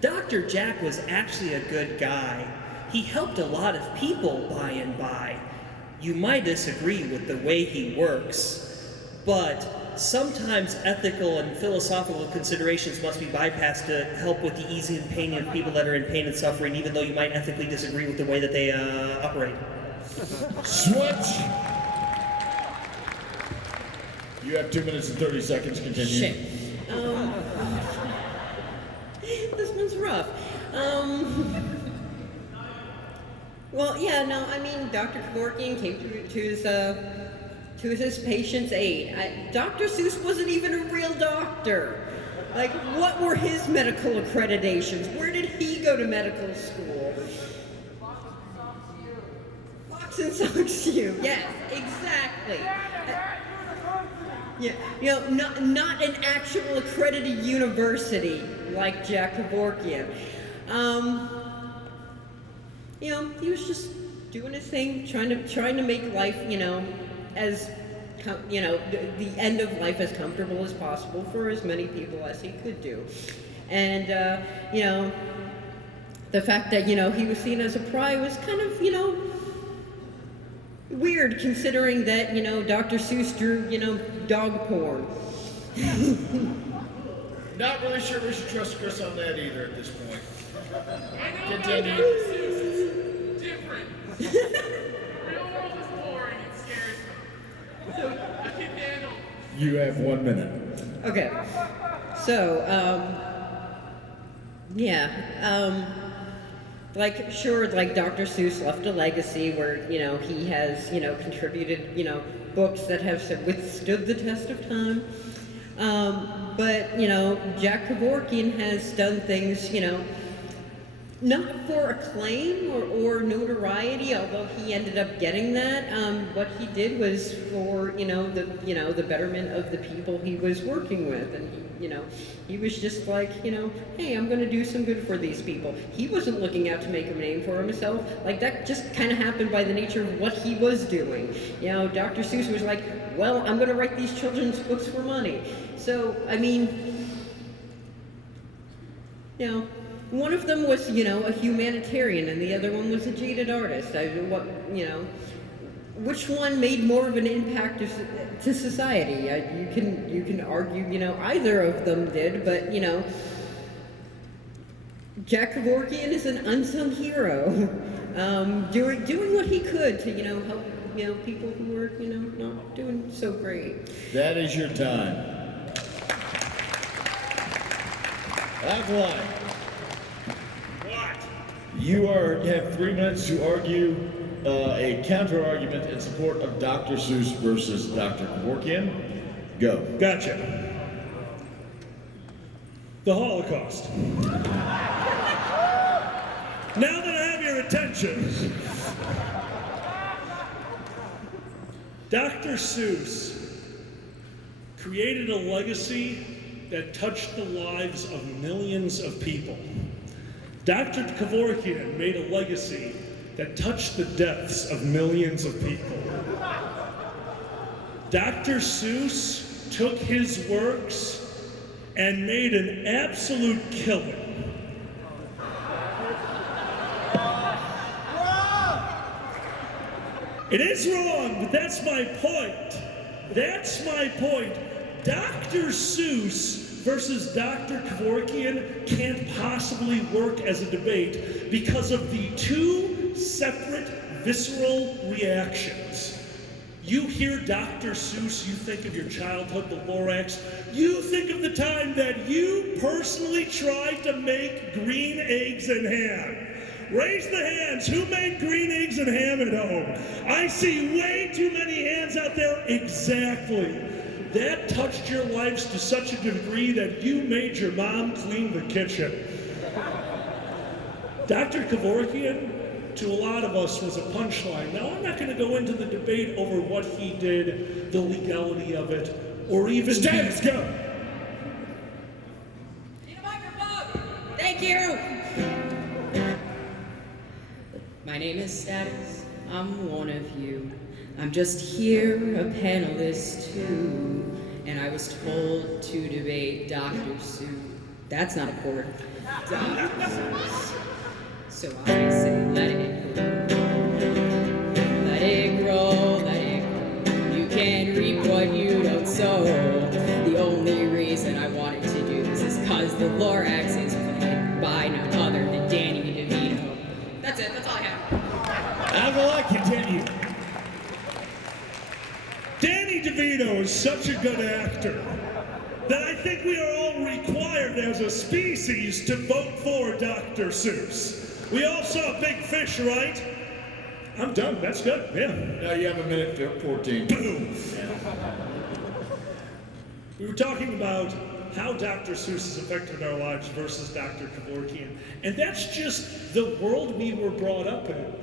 Dr. Jack was actually a good guy. He helped a lot of people by and by. You might disagree with the way he works, but sometimes ethical and philosophical considerations must be bypassed to help with the easing and pain of people that are in pain and suffering, even though you might ethically disagree with the way that they operate. Switch. You have 2 minutes and 30 seconds. Continue. Shit. This one's rough. Well, yeah, no, I mean, Dr. Kevorkian came to his patient's aid. Dr. Seuss wasn't even a real doctor. Like, what were his medical accreditations? Where did he go to medical school? Fox and Socks U. Yes, exactly. Yeah, not an actual accredited university like Jack Kevorkian. He was just doing his thing, trying to make life, as the end of life as comfortable as possible for as many people as he could do. And the fact that he was seen as a pariah was kind of weird, considering that Dr. Seuss drew dog porn. Not really sure we should trust Chris on that either at this point. Continue. Seuss is different. Real world is boring and scares me. I can handle. You have 1 minute. Okay. So, like Dr. Seuss left a legacy where, he has, contributed, books that have withstood the test of time. But, Jack Kevorkian has done things, not for acclaim or notoriety, although he ended up getting that. What he did was for the betterment of the people he was working with, and he was just like, hey, I'm going to do some good for these people. He wasn't looking out to make a name for himself. Like, that just kind of happened by the nature of what he was doing. Dr. Seuss was like, well, I'm going to write these children's books for money. So, I mean, one of them was, a humanitarian, and the other one was a jaded artist. Which one made more of an impact to society? You can argue, either of them did, but Jack Kevorkian is an unsung hero, doing what he could to help people who were not doing so great. That is your time. Alkaline. What? You have 3 minutes to argue a counter-argument in support of Dr. Seuss versus Dr. Kevorkian. Go. Gotcha. The Holocaust. Now that I have your attention, Dr. Seuss created a legacy that touched the lives of millions of people. Dr. Kevorkian made a legacy that touched the deaths of millions of people. Dr. Seuss took his works and made an absolute killing. It is wrong, but that's my point. That's my point. Dr. Seuss versus Dr. Kevorkian can't possibly work as a debate because of the two separate visceral reactions. You hear Dr. Seuss, you think of your childhood, the Lorax. You think of the time that you personally tried to make green eggs and ham. Raise the hands. Who made green eggs and ham at home? I see way too many hands out there. Exactly. That touched your lives to such a degree that you made your mom clean the kitchen. Dr. Kevorkian, to a lot of us, was a punchline. Now, I'm not going to go into the debate over what he did, the legality of it, or even... Status, go! Need a microphone! Thank you! My name is Status. I'm one of you. I'm just here, a panelist too. And I was told to debate Dr. Seuss. That's not a court. Dr. Seuss. So I say, let it grow. Let it grow, let it grow. You can't reap what you don't sow. The only reason I wanted to do this is cause the Lorax is played by none other than Danny DeVito. That's it, that's all I have. I'm going to continue. Danny DeVito is such a good actor that I think we are all required as a species to vote for Dr. Seuss. We all saw Big Fish, right? I'm done, that's good, yeah. Now you have a minute 14. Boom. We were talking about how Dr. Seuss has affected our lives versus Dr. Kevorkian. And that's just the world we were brought up in.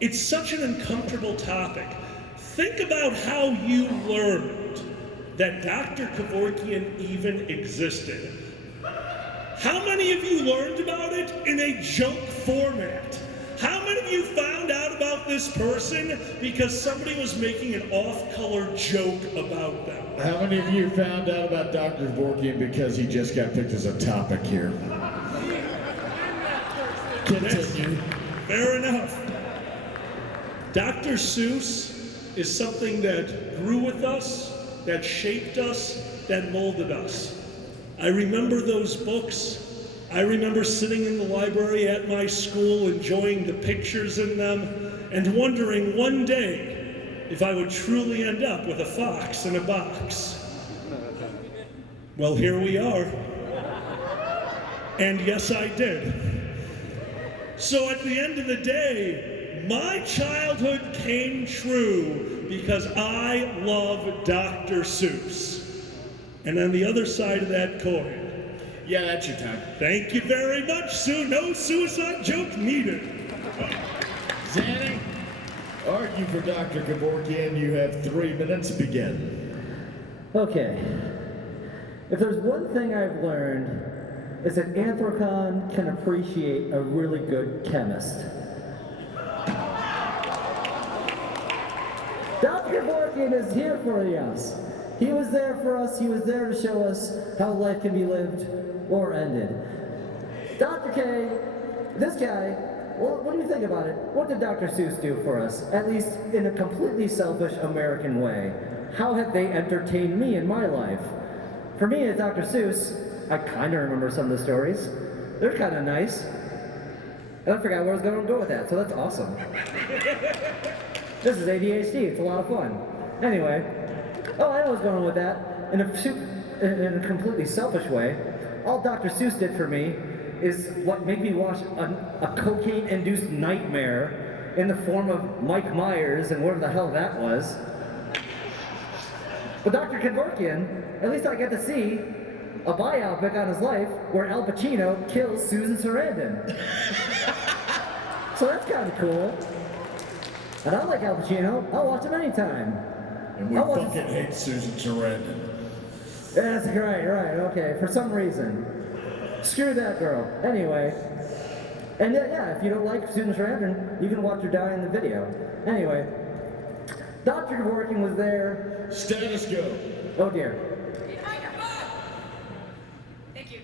It's such an uncomfortable topic. Think about how you learned that Dr. Kevorkian even existed. How many of you learned about it in a joke format? How many of you found out about this person because somebody was making an off-color joke about them? How many of you found out about Dr. Kevorkian because he just got picked as a topic here? Continue. Fair enough. Dr. Seuss is something that grew with us, that shaped us, that molded us. I remember those books. I remember sitting in the library at my school, enjoying the pictures in them, and wondering one day if I would truly end up with a fox in a box. Well, here we are. And yes, I did. So at the end of the day, my childhood came true because I love Dr. Seuss. And on the other side of that coin, Yeah, that's your time. Thank you very much, no suicide joke needed. Zanny, argue for Dr. Kevorkian. You have 3 minutes. Begin. Okay. If there's one thing I've learned, it's that Anthrocon can appreciate a really good chemist. Dr. Kevorkian is here for us. He was there for us. He was there to show us how life can be lived or ended. Dr. K, this guy, well, what do you think about it? What did Dr. Seuss do for us? At least in a completely selfish American way. How have they entertained me in my life? For me, as Dr. Seuss, I kind of remember some of the stories. They're kind of nice. And I forgot where I was going to go with that, so that's awesome. This is ADHD, it's a lot of fun. Anyway, I was going with that. In a completely selfish way, all Dr. Seuss did for me is what made me watch a cocaine-induced nightmare in the form of Mike Myers and whatever the hell that was. But Dr. Kevorkian, at least I get to see a biopic on his life where Al Pacino kills Susan Sarandon. So that's kind of cool. And I like Al Pacino. I'll watch him anytime. And we fucking hate Susan Sarandon. That's right, okay. For some reason. Screw that girl. Anyway. And yeah, if you don't like Susan Sarandon, you can watch her die in the video. Anyway. Dr. Kevorkian was there. Status go. Oh dear. Thank you.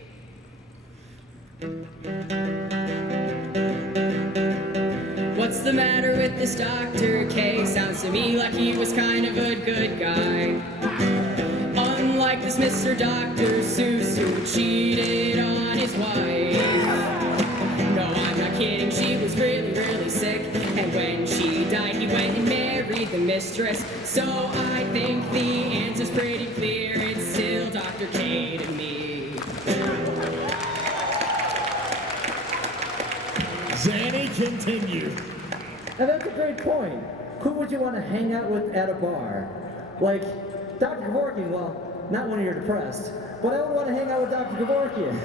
What's the matter with this Dr. K? Sounds to me like he was kind of a good guy. Unlike this Mr. Dr. Seuss who cheated on his wife. No, I'm not kidding, she was really, really sick. And when she died, he went and married the mistress. So I think the answer's pretty clear. It's still Dr. K to me. Zanny, continue. And that's a great point. Who would you want to hang out with at a bar? Like, Dr. Kevorkian, well, not when you're depressed, but I would want to hang out with Dr. Kevorkian.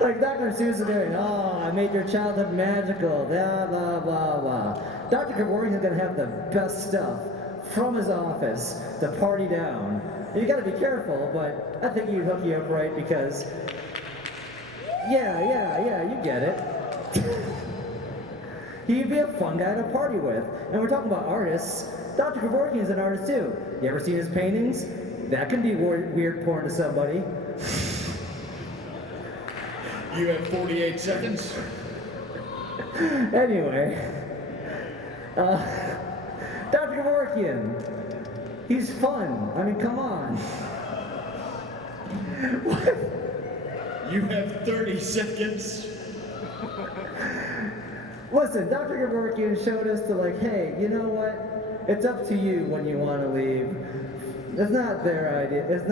Like Dr. Seuss is doing, oh, I made your childhood magical, blah, blah, blah, blah. Dr. Kevorkian is going to have the best stuff from his office to party down. And you got to be careful, but I think he'd hook you up right because, yeah, you get it. He'd be a fun guy to party with. And we're talking about artists. Dr. Kevorkian is an artist too. You ever seen his paintings? That can be weird porn to somebody. You have 48 seconds. Anyway, Dr. Kevorkian, he's fun. I mean, come on. You have 30 seconds. Listen, Dr. Kevorkian showed us to like, hey, you know what? It's up to you when you want to leave. It's not their idea. It's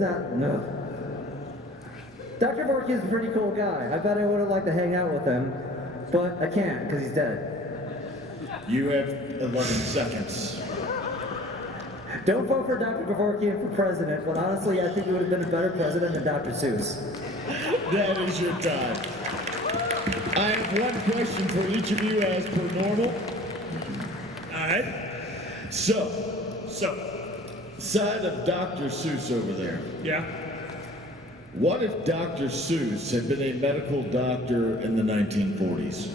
not no. Dr. Kevorkian's a pretty cool guy. I bet I would have liked to hang out with him, but I can't because he's dead. You have 11 seconds. Don't vote for Dr. Kevorkian for president, but honestly, I think he would have been a better president than Dr. Seuss. That is your time. I have one question for each of you as per normal. All right. So, So, side of Dr. Seuss over there. yeah. What if Dr. Seuss had been a medical doctor in the 1940s?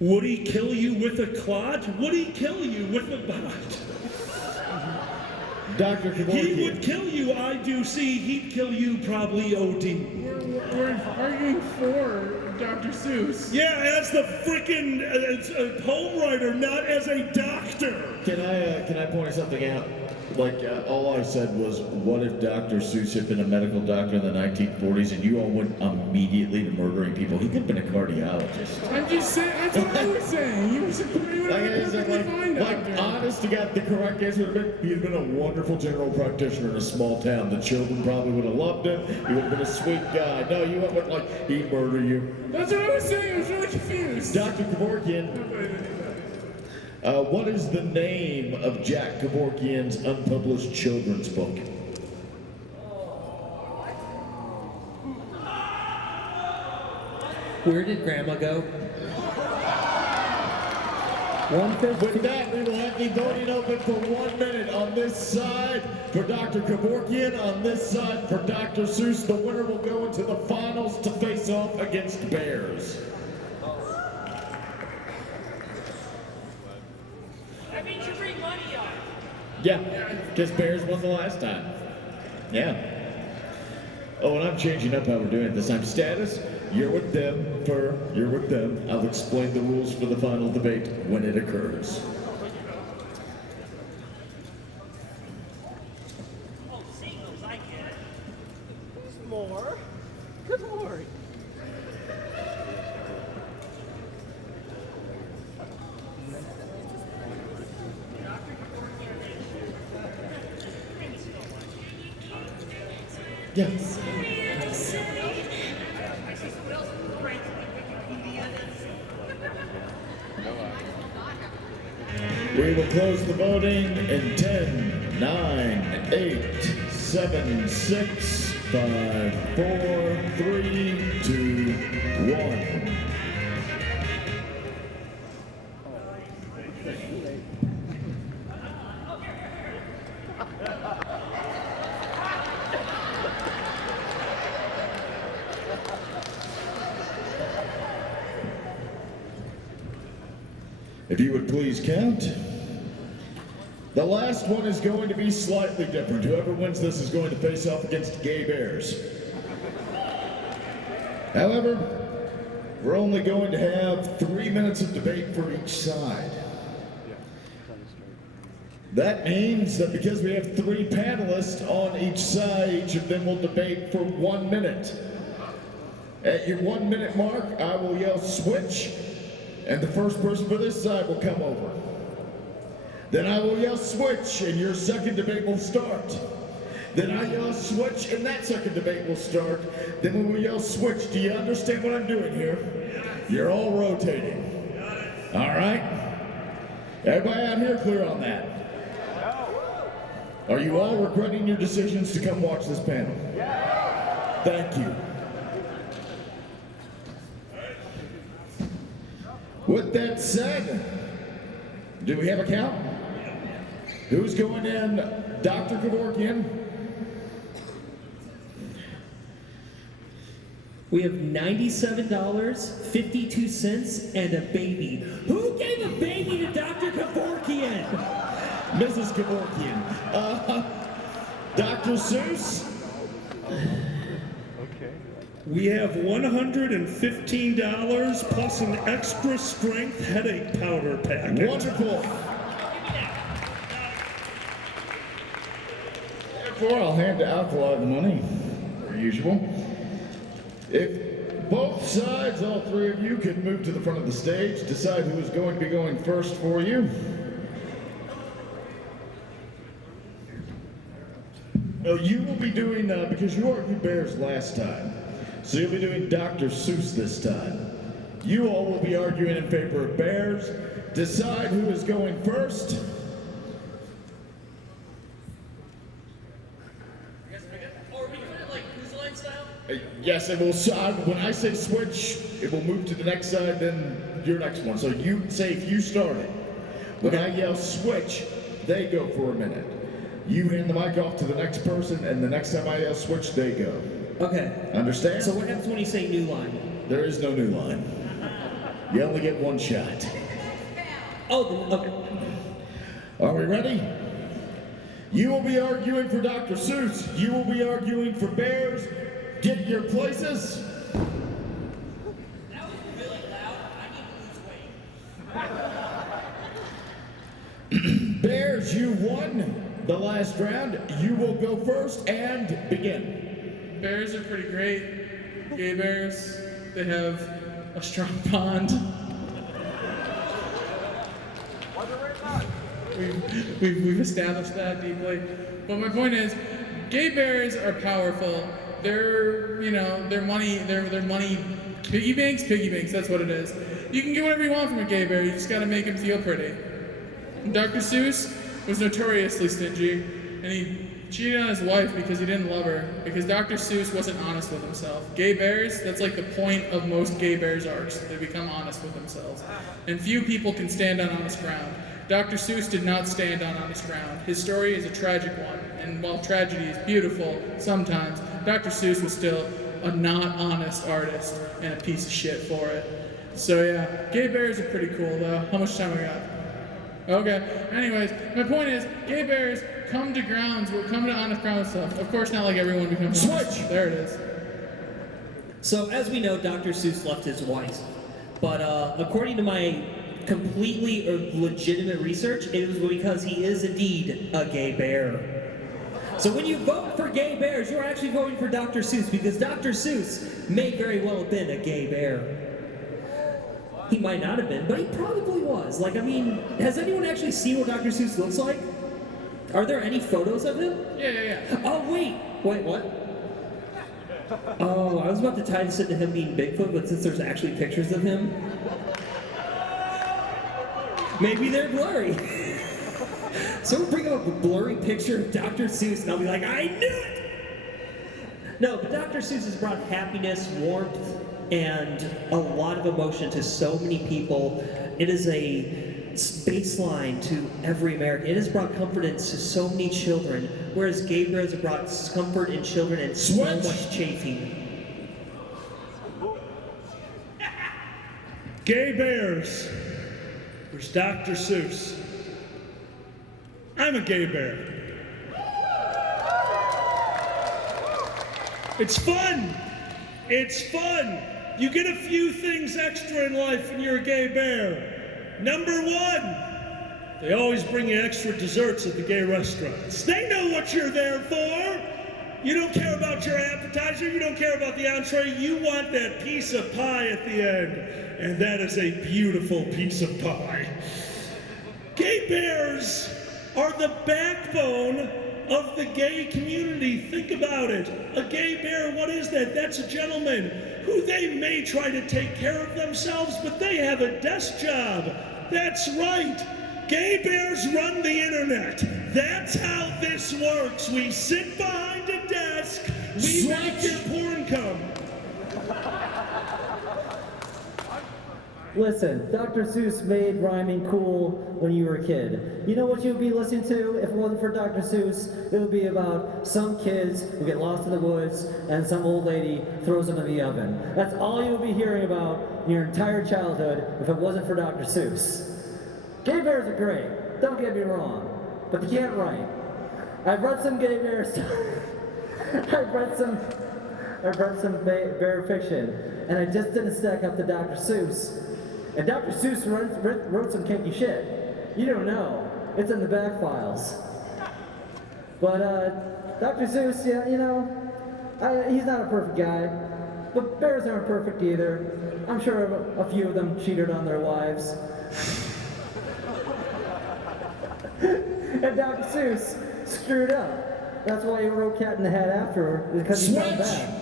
Would he kill you with a clot? Would he kill you with a bot? Dr. Kevorkian. He would kill you, I do see. He'd kill you probably OD. We're arguing for Dr. Seuss. Yeah, as the freaking poem writer, not as a doctor. Can I point something out? Like, all I said was, what if Dr. Seuss had been a medical doctor in the 1940s and you all went immediately to murdering people? He could have been a cardiologist. I'm just saying, that's what I was saying. You would have been a perfectly fine doctor. Honest to got the correct answer. He'd have been a wonderful general practitioner in a small town. The children probably would have loved him. He would have been a sweet guy. No, you went with like, he'd murder you. That's what I was saying. I was really confused. Dr. Kevorkian, what is the name of Jack Kevorkian's unpublished children's book? Where did Grandma go? With that, we will have the voting open for 1 minute on this side for Dr. Kevorkian, on this side for Dr. Seuss. The winner will go into the finals to face off against Bears. That means you bring money up. Yeah, because Bears won the last time. Yeah. Oh, and I'm changing up how we're doing it this time. Status, you're with them. Fur, you're with them. I'll explain the rules for the final debate when it occurs. Oh, singles, I get it. There's more. Good lord. Yes. We will close the voting in 10, 9, 8, 7, 6, 5, 4, 3, 2, 1. If you would please count. The last one is going to be slightly different. Whoever wins this is going to face off against gay bears. However, we're only going to have 3 minutes of debate for each side. That means that because we have 3 panelists on each side, each of them will debate for 1 minute. At your 1 minute mark, I will yell switch, and the first person for this side will come over. Then I will yell switch, and your second debate will start. Then I yell switch, and that second debate will start. Then we will yell switch. Do you understand what I'm doing here? You're all rotating. All right? Everybody out here clear on that? Are you all regretting your decisions to come watch this panel? Thank you. With that said, do we have a count? Who's going in? Dr. Kevorkian? We have $97.52 and a baby. Who gave a baby to Dr. Kevorkian? Mrs. Kevorkian. Dr. Seuss? We have $115 plus an extra strength headache powder packet. Wonderful. Therefore, I'll hand to Alkali the money, per usual. If both sides, all 3 of you, could move to the front of the stage, decide who is going to be going first for you. No, you will be doing, because you argued Bears last time, so you'll be doing Dr. Seuss this time. You all will be arguing in favor of Bears. Decide who is going first. Yes, it will. When I say switch, it will move to the next side, then your next one. So you say if you start it. When I yell switch, they go for a minute. You hand the mic off to the next person, and the next time I yell switch, they go. Okay. Understand? So what happens when you say new line? There is no new line. You only get 1 shot. Oh, okay. Are we ready? You will be arguing for Dr. Seuss. You will be arguing for Bears. Get your places. That was really loud. I need to lose weight. Bears, you won the last round. You will go first and begin. Bears are pretty great. Gay bears. They have a strong bond. We've established that deeply. But my point is, gay bears are powerful. They're money piggy banks, that's what it is. You can get whatever you want from a gay bear, you just gotta make him feel pretty. Dr. Seuss was notoriously stingy, and he cheated on his wife because he didn't love her, because Dr. Seuss wasn't honest with himself. Gay bears, that's like the point of most gay bears' arcs. They become honest with themselves. And few people can stand on honest ground. Dr. Seuss did not stand on honest ground. His story is a tragic one, and while tragedy is beautiful sometimes, Dr. Seuss was still a not honest artist and a piece of shit for it. So yeah, gay bears are pretty cool though. How much time we got? Okay, anyways, my point is, gay bears come to grounds, will come to honest ground stuff. Of course, not like everyone becomes honest. Switch! There it is. So as we know, Dr. Seuss left his wife, but according to my completely legitimate research, it was because he is indeed a gay bear. So when you vote for gay bears, you're actually voting for Dr. Seuss, because Dr. Seuss may very well have been a gay bear. He might not have been, but he probably was. Like, I mean, has anyone actually seen what Dr. Seuss looks like? Are there any photos of him? Yeah. Oh, wait, what? Oh, I was about to tie this into him being Bigfoot, but since there's actually pictures of him, maybe they're blurry. Someone bring up a blurry picture of Dr. Seuss and I'll be like, I knew it! No, but Dr. Seuss has brought happiness, warmth, and a lot of emotion to so many people. It is a baseline to every American. It has brought comfort into so many children, whereas gay bears have brought comfort in children and so much chafing. Gay bears versus Dr. Seuss. I'm a gay bear. It's fun. It's fun. You get a few things extra in life when you're a gay bear. Number one, they always bring you extra desserts at the gay restaurants. They know what you're there for. You don't care about your appetizer. You don't care about the entree. You want that piece of pie at the end. And that is a beautiful piece of pie. Gay bears are the backbone of the gay community. Think about it. A gay bear, what is that? That's a gentleman who they may try to take care of themselves, but they have a desk job. That's right. Gay bears run the internet. That's how this works. We sit behind a desk, we make your porn come. Listen, Dr. Seuss made rhyming cool when you were a kid. You know what you'd be listening to if it wasn't for Dr. Seuss? It would be about some kids who get lost in the woods and some old lady throws them in the oven. That's all you would be hearing about in your entire childhood if it wasn't for Dr. Seuss. Gay bears are great, don't get me wrong, but they can't write. I've read some gay bear stuff. I've read some bear fiction, and I just didn't stack up to Dr. Seuss. And Dr. Seuss wrote some kinky shit. You don't know. It's in the back files. But Dr. Seuss, yeah, you know, he's not a perfect guy. But bears aren't perfect either. I'm sure a few of them cheated on their wives. And Dr. Seuss screwed up. That's why he wrote Cat in the Hat after, because he felt bad.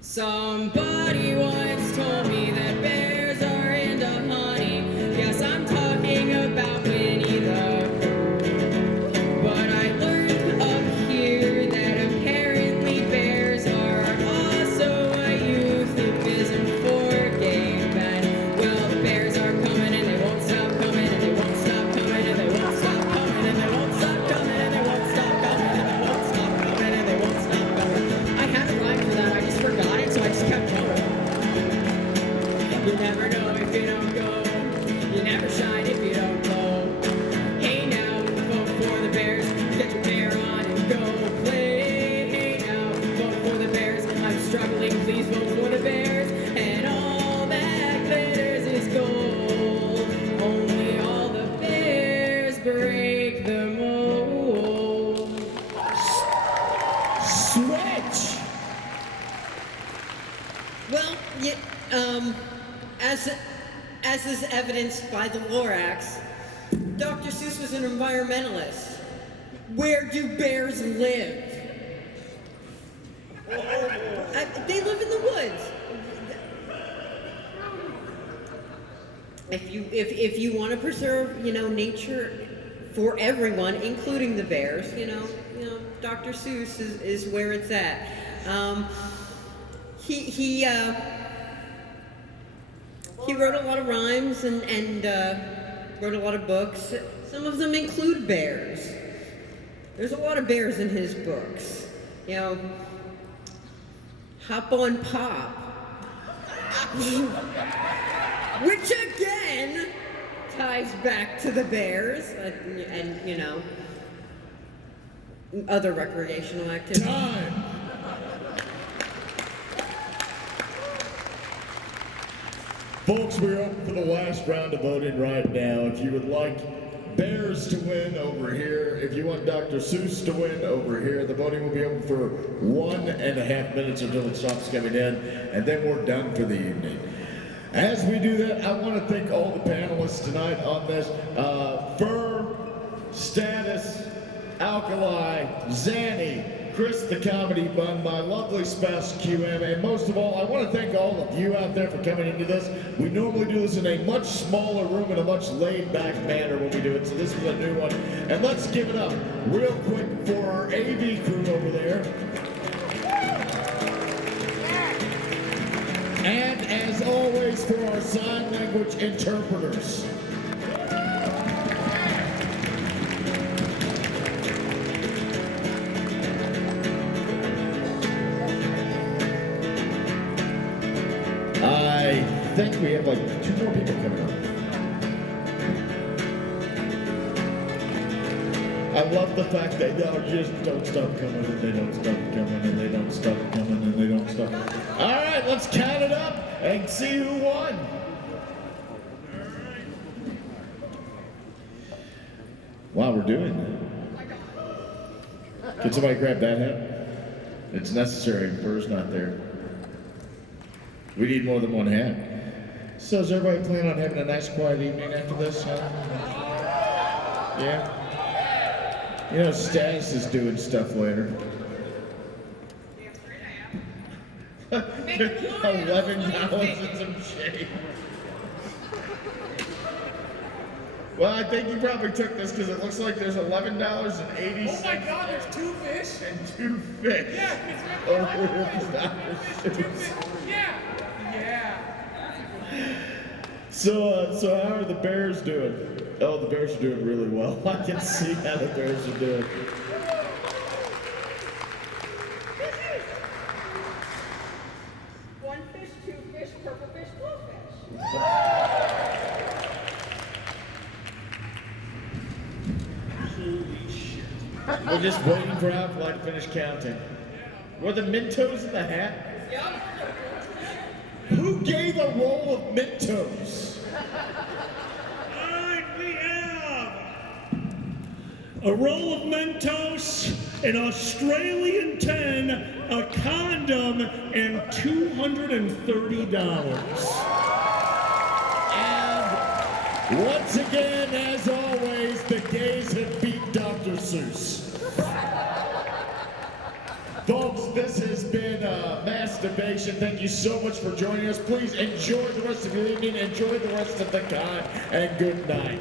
Somebody once told me that bears are into honey. Yes, I'm talking about Winnie the Pooh. But I learned up here that apparently bears are also a euphemism for gay men. Well, the bears are coming and they won't stop coming and they won't stop coming and they won't stop coming and they won't stop coming and they won't stop coming and they won't stop coming and they won't stop coming. I had a rhyme for that, I just forgot it, so I just kept going. You never know if you don't go. You never shine if you don't glow. Hey now, vote for the Bears. Get your bear on and go play. Hey now, vote for the Bears. I'm struggling, please vote for the Bears. And all that glitters is gold. Only all the bears break the mold. Switch! Well, yeah, as is evidenced by the Lorax, Dr. Seuss was an environmentalist. Where do bears live? They live in the woods. If you want to preserve, nature for everyone, including the bears, Dr. Seuss is where it's at. He wrote a lot of rhymes and wrote a lot of books. Some of them include bears. There's a lot of bears in his books. Hop on Pop. Which again ties back to the bears and other recreational activities. Time! Folks, we're open for the last round of voting right now. If you would like Bears to win, over here. If you want Dr. Seuss to win, over here. The voting will be open for 1.5 minutes until it stops coming in, and then we're done for the evening. As we do that, I want to thank all the panelists tonight on this. Fur, Status, Alkali, Zanny, Chris the Comedy Bun, my lovely spouse QM, and most of all, I want to thank all of you out there for coming into this. We normally do this in a much smaller room in a much laid-back manner when we do it, so this was a new one. And let's give it up real quick for our AV crew over there. And as always, for our sign language interpreters. I think we have like 2 more people coming up. I love the fact that they just don't stop coming and they don't stop coming and they don't stop coming and they don't stop. All right, let's count it up and see who won. Wow, we're doing that. Can somebody grab that hat? It's necessary. Fur's not there. We need more than one hat. So is everybody planning on having a nice quiet evening after this? Huh? Yeah? Status is doing stuff later. $11 and some shade. Well, I think you probably took this because it looks like there's $11.80. Oh my God, there's 2 fish? And 2 fish. Yeah, yeah. So how are the Bears doing? Oh, the Bears are doing really well. I can see how the Bears are doing. One fish, 2 fish, purple fish, blue fish. Holy shit. We're just waiting for Alkali to finish counting. Were the Mentos in the hat? Who gave a roll of Mentos? All right, we have a roll of Mentos, an Australian 10, a condom, and $230. And once again, as always, the gays have beat Dr. Seuss. Folks, this has been Mass Debation. Thank you so much for joining us. Please enjoy the rest of your evening, enjoy the rest of the con, and good night.